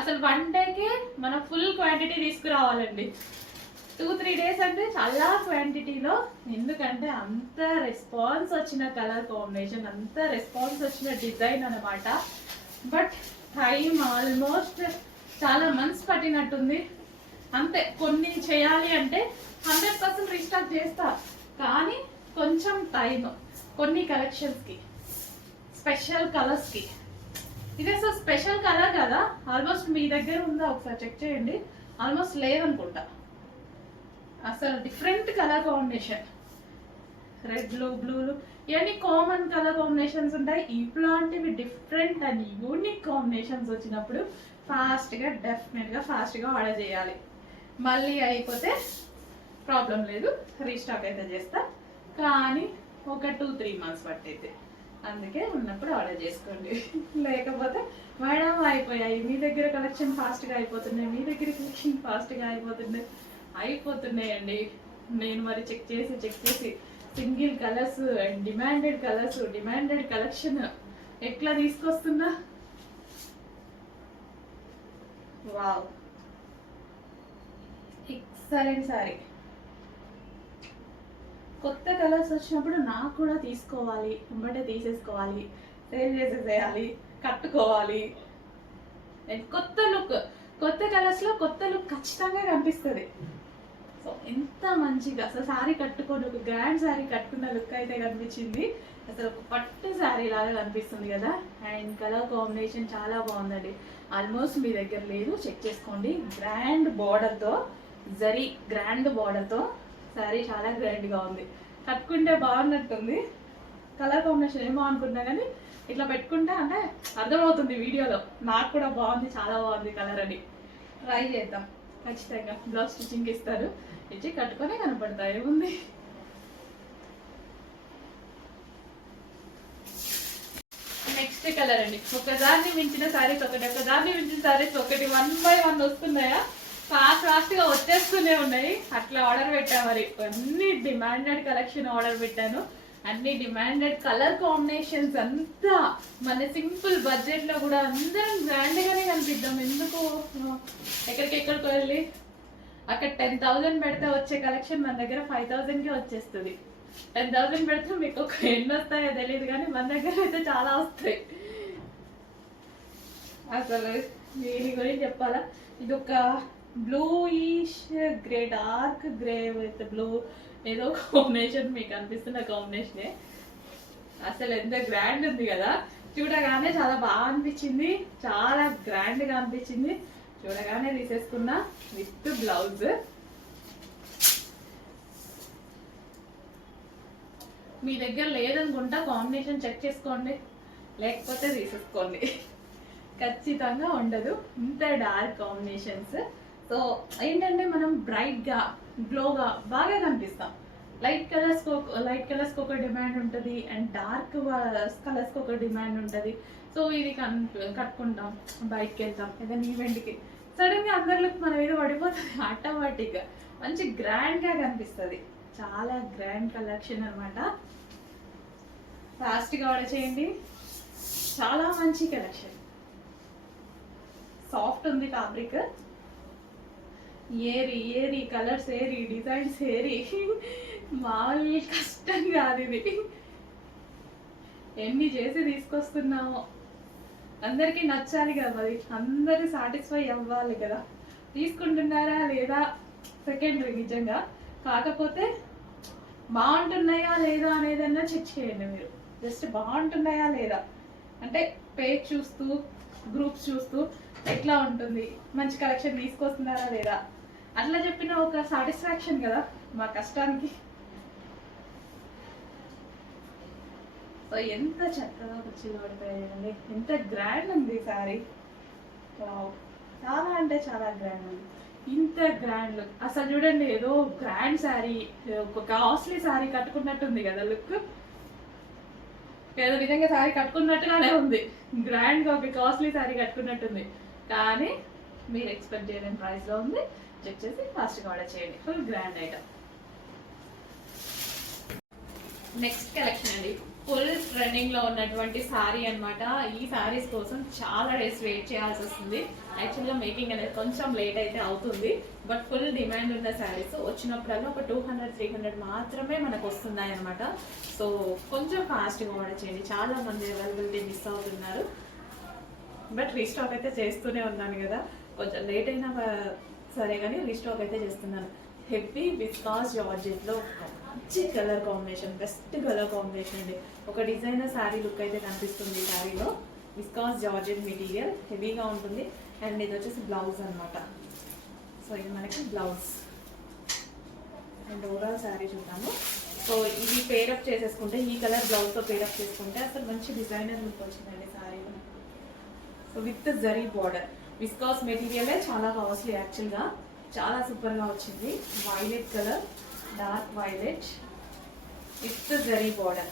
అసలు 1 డేకే మనం ఫుల్ క్వాంటిటీ తీసుకురావాలండి. 2-3 days అంటే చాలా క్వాంటిటీలో. ఎందుకంటే అంత రెస్పాన్స్ వచ్చిన కలర్ కాంబినేషన్, అంత రెస్పాన్స్ వచ్చిన డిజైన్ అనమాట. బట్ టైం ఆల్మోస్ట్ చాలా మంత్స్ పట్టినట్టుంది. అంతే, కొన్ని చేయాలి అంటే 100% రీస్టాక్ చేస్తా, కానీ కొంచెం టైం కొన్ని కలెక్షన్స్కి, స్పెషల్ కలర్స్కి. ఇది అసలు స్పెషల్ కలర్ కదా, ఆల్మోస్ట్ మీ దగ్గర ఉందా ఒకసారి చెక్ చేయండి. ఆల్మోస్ట్ లేదనుకుంటా. అసలు డిఫరెంట్ కలర్ కాంబినేషన్, రెడ్లు బ్లూలు ఇవన్నీ కామన్ కలర్ కాంబినేషన్స్ ఉంటాయి. ఇట్లాంటివి డిఫరెంట్ అండ్ యూనిక్ కాంబినేషన్స్ వచ్చినప్పుడు డెఫినెట్గా ఫాస్ట్గా ఆర్డర్ చేయాలి. మళ్ళీ అయిపోతే ప్రాబ్లం లేదు, రీస్టాక్ అయితే చేస్తా. కానీ ఒక 2-3 months పట్టయితే, అందుకే ఉన్నప్పుడు ఆర్డర్ చేసుకోండి. లేకపోతే మేడం అయిపోయాయి, మీ దగ్గర కలెక్షన్ ఫాస్ట్గా అయిపోతున్నాయి, మీ దగ్గర కలెక్షన్ ఫాస్ట్గా అయిపోతున్నాయండి. నేను మరి చెక్ చేసి single colours and demanded collection ఎట్లా తీసుకొస్తున్నా. Wow, excellent sari. కొత్త కలర్స్ వచ్చినప్పుడు నాకు కూడా తీసుకోవాలి, వెంబడే తీసేసుకోవాలి, సేల్ చేసేసేయాలి, కట్టుకోవాలి. కొత్త లుక్, కొత్త కలర్స్ లో కొత్త లుక్ ఖచ్చితంగా కనిపిస్తుంది. సో ఎంత మంచిగా అసలు శారీ కట్టుకొని ఒక గ్రాండ్ శారీ కట్టుకున్న లుక్ అయితే కనిపించింది. అసలు ఒక పట్టు శారీ లాగా కనిపిస్తుంది కదా. అండ్ కలర్ కాంబినేషన్ చాలా బాగుందండి. ఆల్మోస్ట్ మీ దగ్గర లేదు, చెక్ చేసుకోండి. గ్రాండ్ బార్డర్తో, జరీ గ్రాండ్ బార్డర్తో శారీ చాలా గ్రాండ్గా ఉంది. కట్టుకుంటే బాగున్నట్టుంది. కలర్ కాంబినేషన్ ఏమో అనుకుంటున్నా కానీ ఇట్లా పెట్టుకుంటే అంటే అర్థమవుతుంది వీడియోలో. నాకు కూడా బాగుంది, చాలా బాగుంది కలర్ అని. ట్రై చేద్దాం ఖచ్చితంగా. బ్లౌజ్ స్టిచ్చింగ్ ఇస్తారు, ఇచ్చి కట్టుకొని కనపడతాయి. ఉంది నెక్స్ట్ కలర్ అండి. ఒకదాన్ని మించిన సారీస్ ఒకటి, ఒకదాన్ని మించిన సారీస్ ఒకటి, 1 by 1 వస్తున్నాయా, ఫాస్ట్ గా వచ్చేస్తూనే ఉన్నాయి. అట్లా ఆర్డర్ పెట్టా. మరి అన్ని డిమాండెడ్ కలెక్షన్ ఆర్డర్ పెట్టాను. అన్ని డిమాండెడ్ కలర్ కాంబినేషన్స్. అంతా మన సింపుల్ బడ్జెట్ లో కూడా అందరం గ్రాండ్ గానే కనిపిద్దాం. ఎందుకు ఎక్కడికెక్కడికి వెళ్ళి అక్కడ 10,000 పెడితే వచ్చే కలెక్షన్ మన దగ్గర 5,000కే వచ్చేస్తుంది. 10,000 పెడితే మీకు ఒక ఎన్ని వస్తాయో తెలియదు కానీ మన దగ్గర అయితే చాలా వస్తాయి. అసలు దీని గురించి చెప్పాలా, ఇది ఒక bluish grey, dark grey with blue ఏదో కాంబినేషన్, మీకు అనిపిస్తున్న కాంబినేషనే. అసలు ఎంత గ్రాండ్ ఉంది కదా. చూడగానే చాలా బాగా అనిపించింది, చాలా గ్రాండ్గా అనిపించింది. చూడగానే తీసేసుకున్నా విత్ బ్లౌజ్. మీ దగ్గర లేదనుకుంటా కాంబినేషన్ చెక్ చేసుకోండి, లేకపోతే తీసేసుకోండి. ఖచ్చితంగా ఉండదు ఇంత డార్క్ కాంబినేషన్స్. సో ఏంటంటే మనం బ్రైట్గా గ్లోగా బాగా కనిపిస్తాం. లైట్ కలర్స్కి ఒక డిమాండ్ ఉంటుంది, అండ్ డార్క్ కలర్స్కి ఒక డిమాండ్ ఉంటుంది. సో ఇది కట్టుకుంటాం, బయటకి వెళ్తాం ఏదైనా ఈవెంట్కి, సడన్గా అందరిలోకి మన మీద పడిపోతుంది ఆటోమేటిక్గా. మంచి గ్రాండ్గా కనిపిస్తుంది. చాలా గ్రాండ్ కలెక్షన్ అనమాట. ఫాస్ట్గా ఆర్డర్ చేయండి. చాలా మంచి కలెక్షన్. సాఫ్ట్ ఉంది ఫ్యాబ్రిక్, ఏరి కలర్స్ ఏరి, డిజైన్స్ ఏరి, మామూలు కష్టం కాదు ఇది. ఎన్ని చేసి తీసుకొస్తున్నామో అందరికీ నచ్చాలి కదా, మరి అందరూ సాటిస్ఫై అవ్వాలి కదా. తీసుకుంటున్నారా లేదా సెకండరీ నిజంగా, కాకపోతే బాగుంటున్నాయా లేదా అనేదన్నా చెక్ చేయండి మీరు. జస్ట్ బాగుంటున్నాయా లేదా అంటే పేజ్ చూస్తూ, గ్రూప్స్ చూస్తూ ఎట్లా ఉంటుంది, మంచి కలెక్షన్ తీసుకొస్తున్నారా లేదా అట్లా చెప్పిన ఒక సాటిస్ఫాక్షన్ కదా మా కష్టానికి. సో ఎంత చక్కగా కుర్చీలో పడిపోయాయండి, ఎంత గ్రాండ్ ఉంది సారీ. చాలా అంటే చాలా గ్రాండ్ ఉంది. ఇంత గ్రాండ్ లుక్ అసలు చూడండి, ఏదో గ్రాండ్ శారీ, ఒక కాస్ట్లీ శారీ కట్టుకున్నట్టుంది కదా లుక్. ఏదో నిజంగా శారీ కట్టుకున్నట్టుగానే ఉంది, గ్రాండ్గా ఒక కాస్ట్లీ శారీ కట్టుకున్నట్టుంది. కానీ మీరు ఎక్స్పెక్ట్ చేయలేని ప్రైస్లో ఉంది. చెక్ చేసి ఫాస్ట్గా ఆర్డర్ చేయండి. Full grand item. Next collection అండి, ఫుల్ ట్రెండింగ్ లో ఉన్నటువంటి సారీ అన్నమాట. ఈ సారీస్ కోసం చాలా డేస్ వెయిట్ చేయాల్సి వస్తుంది. యాక్చువల్గా మేకింగ్ అనేది కొంచెం లేట్ అయితే అవుతుంది, బట్ ఫుల్ డిమాండ్ ఉన్న శారీస్ వచ్చినప్పుడల్లా ఒక 200-300 మాత్రమే మనకు వస్తున్నాయి అనమాట. సో కొంచెం ఫాస్ట్గా ఆర్డర్ చేయండి. చాలా మంది అవైలబిలిటీ మిస్ అవుతున్నారు, బట్ రీస్టాక్ అయితే చేస్తూనే ఉన్నాను కదా. కొంచెం లేట్ అయినా సరే కానీ రీస్టాక్ అయితే చేస్తున్నాను. హెవీ విస్కాస్ జార్జెట్లో మంచి colour combination, best colour combination అండి. ఒక డిజైనర్ శారీ లుక్ అయితే కనిపిస్తుంది ఈ శారీలో. విస్కాస్ జార్జెట్ మెటీరియల్ హెవీగా ఉంటుంది. అండ్ ఇది వచ్చేసి బ్లౌజ్ అనమాట. సో ఇది మనకి బ్లౌజ్ అండ్ ఓవరాల్ శారీ చూద్దాము. సో ఇది పేరప్ చేసేసుకుంటే, ఈ కలర్ బ్లౌజ్తో పేరప్ చేసుకుంటే అసలు మంచి డిజైనర్ లుక్ వచ్చిందండి శారీలో. So with zari border, viscose మెటీరియలే చాలా కాస్ట్లీ యాక్చువల్గా. చాలా సూపర్గా వచ్చింది. Violet colour, dark violet with zari border.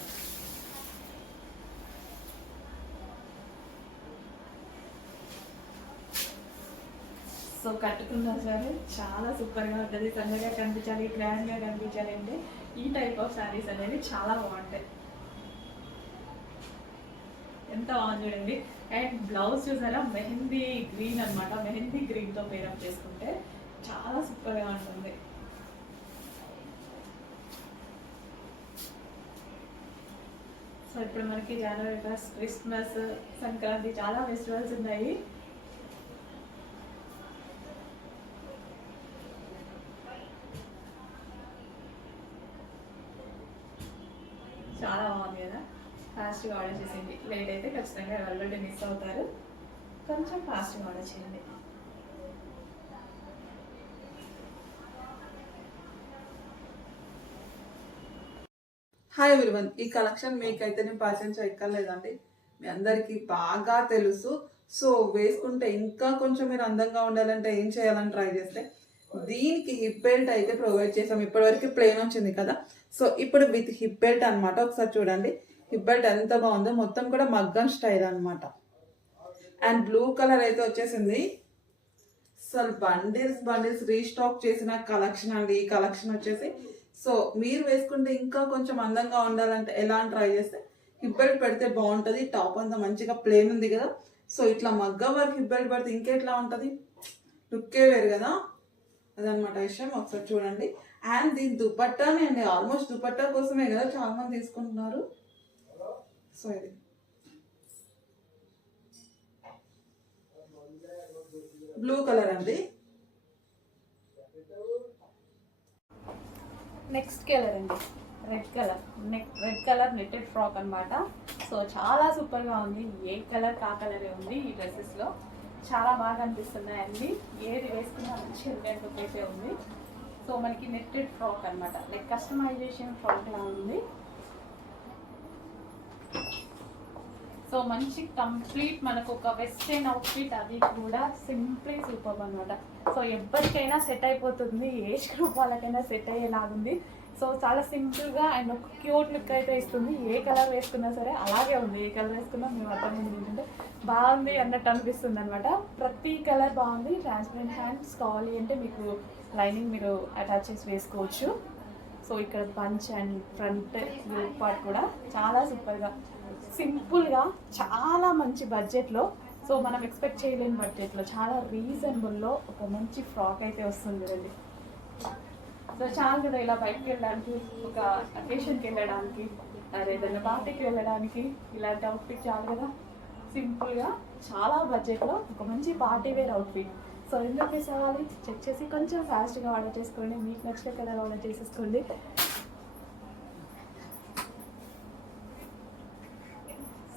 So కట్టుకున్నా సరే చాలా సూపర్గా ఉంటుంది. సన్నగా కనిపించాలి, గ్రాండ్గా కనిపించాలి అంటే ఈ టైప్ ఆఫ్ శారీస్ అనేవి చాలా బాగుంటాయి. ఎంత బాగుంది చూడండి. అండ్ బ్లౌజ్ చూసారా, మెహందీ గ్రీన్ అనమాట. మెహందీ గ్రీన్తో పేరప్ చేసుకుంటే చాలా సూపర్గా ఉంటుంది. సో ఇప్పుడు మనకి జనవరి ఫస్ట్, క్రిస్మస్, సంక్రాంతి చాలా ఫెస్టివల్స్ ఉన్నాయి. చాలా బాగుంది కదా, ఫాస్ట్గా ఆర్డర్ చేసింది. లేట్ అయితే ఖచ్చితంగా ఎవరి మిస్ అవుతారు, కొంచెం ఫాస్ట్గా ఆర్డర్ చేయండి. హాయ్ ఎవ్రీవన్, ఈ కలెక్షన్ మీకైతే నేను పరిచయం చేయక్కర్లేదండి, మీ అందరికీ బాగా తెలుసు. సో వేసుకుంటే ఇంకా కొంచెం మీరు అందంగా ఉండాలంటే ఏం చేయాలని ట్రై చేస్తే దీనికి హిప్ బెల్ట్ అయితే ప్రొవైడ్ చేసాం. ఇప్పటివరకు ప్లేన్ వచ్చింది కదా, సో ఇప్పుడు విత్ హిప్ బెల్ట్ అనమాట. ఒకసారి చూడండి హిప్ బెల్ట్ ఎంత బాగుందో, మొత్తం కూడా మగ్గం స్టైల్ అనమాట. అండ్ బ్లూ కలర్ అయితే వచ్చేసింది. అసలు బండిల్స్ రీస్టాక్ చేసిన కలెక్షన్ అండి ఈ కలెక్షన్ వచ్చేసి. సో మీరు వేసుకుంటే ఇంకా కొంచెం అందంగా ఉండాలంటే ఎలా అని ట్రై చేస్తే హిప్ బెల్ట్ పెడితే బాగుంటుంది. టాప్ అంతా మంచిగా ప్లేన్ ఉంది కదా, సో ఇట్లా మగ్గ వర్క్ హిప్ బెల్ట్ పెడితే ఇంకెట్లా ఉంటుంది, లుక్కే వేరు కదా, అదనమాట విషయం. ఒకసారి చూడండి. అండ్ దీని దుపట్టానే అండి, ఆల్మోస్ట్ దుపట్టా కోసమే కదా చాలా మంది తీసుకుంటున్నారు. సో ఇది బ్లూ కలర్ అండి. నెక్స్ట్ కలర్ అండి రెడ్ కలర్ నెట్టెడ్ ఫ్రాక్ అనమాట. సో చాలా సూపర్గా ఉంది. ఏ కలర్ కా కలరే ఉంది ఈ డ్రెస్సెస్లో, చాలా బాగా అనిపిస్తున్నాయి అన్ని. ఏది వేసుకున్నా మంచి ఎలిగెంట్ లుక్ అయితే ఉంది. సో మనకి నెట్టెడ్ ఫ్రాక్ అనమాట, లైక్ కస్టమైజేషన్ ఫ్రాక్ లా ఉంది. సో మంచి కంప్లీట్ మనకు ఒక వెస్ట్రన్ అవుట్ఫిట్, అది కూడా సింప్లీ సూపర్ అనమాట. సో ఎవరికైనా సెట్ అయిపోతుంది, ఏజ్ గ్రూప్ వాళ్ళకైనా సెట్ అయ్యేలాగుంది. సో చాలా సింపుల్గా అండ్ ఒక క్యూట్ లుక్ అయితే ఇస్తుంది. ఏ కలర్ వేసుకున్నా సరే అలాగే ఉంది, ఏ కలర్ వేసుకున్నా మేము అర్థం ఏంటంటే బాగుంది అన్నట్టు అనిపిస్తుంది అనమాట. ప్రతి కలర్ బాగుంది. ట్రాన్స్పరెంట్ హ్యాండ్స్ కావాలి అంటే మీకు లైనింగ్ మీరు అటాచ్ చేసి వేసుకోవచ్చు. సో ఇక్కడ punch and front look part కూడా చాలా సూపర్గా సింపుల్గా చాలా మంచి బడ్జెట్లో, సో మనం ఎక్స్పెక్ట్ చేయలేని బడ్జెట్లో చాలా రీజనబుల్లో ఒక మంచి ఫ్రాక్ అయితే వస్తుంది కదండి. సో చాలా కదా ఇలా బయటకు వెళ్ళడానికి, ఒక అకేషన్కి వెళ్ళడానికి, ఏదైనా పార్టీకి వెళ్ళడానికి ఇలాంటి అవుట్ఫిట్ చాలు కదా. సింపుల్గా చాలా బడ్జెట్లో ఒక మంచి పార్టీ వేర్ అవుట్ఫిట్. సో ఎందుకు మిస్ అవ్వాలి, చెక్ చేసి కొంచెం ఫాస్ట్గా ఆర్డర్ చేసుకోండి. మీకు నచ్చిన కలర్ ఆర్డర్ చేసేసుకోండి.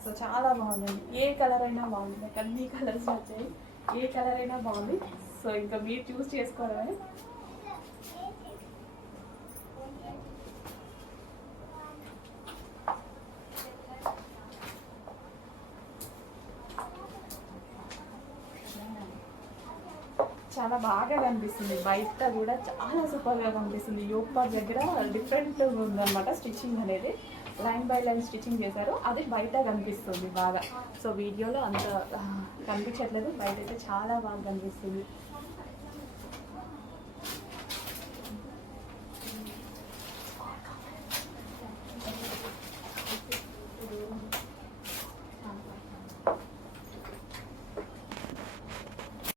సో చాలా బాగుందండి, ఏ కలర్ అయినా బాగుంది. నాకు అన్ని కలర్స్ వచ్చాయి, ఏ కలర్ అయినా బాగుంది. సో ఇంకా మీరు చూస్ చేసుకోవడమే. చాలా బాగా కనిపిస్తుంది, బయట కూడా చాలా సూపర్గా కనిపిస్తుంది. యోగ్ పార్ట్ దగ్గర డిఫరెంట్ ఉందన్నమాట స్టిచ్చింగ్ అనేది, లైన్ బై లైన్ స్టిచ్చింగ్ చేశారు, అది బయట కనిపిస్తుంది బాగా. సో వీడియోలో అంత కనిపించట్లేదు, బయట అయితే చాలా బాగా కనిపిస్తుంది.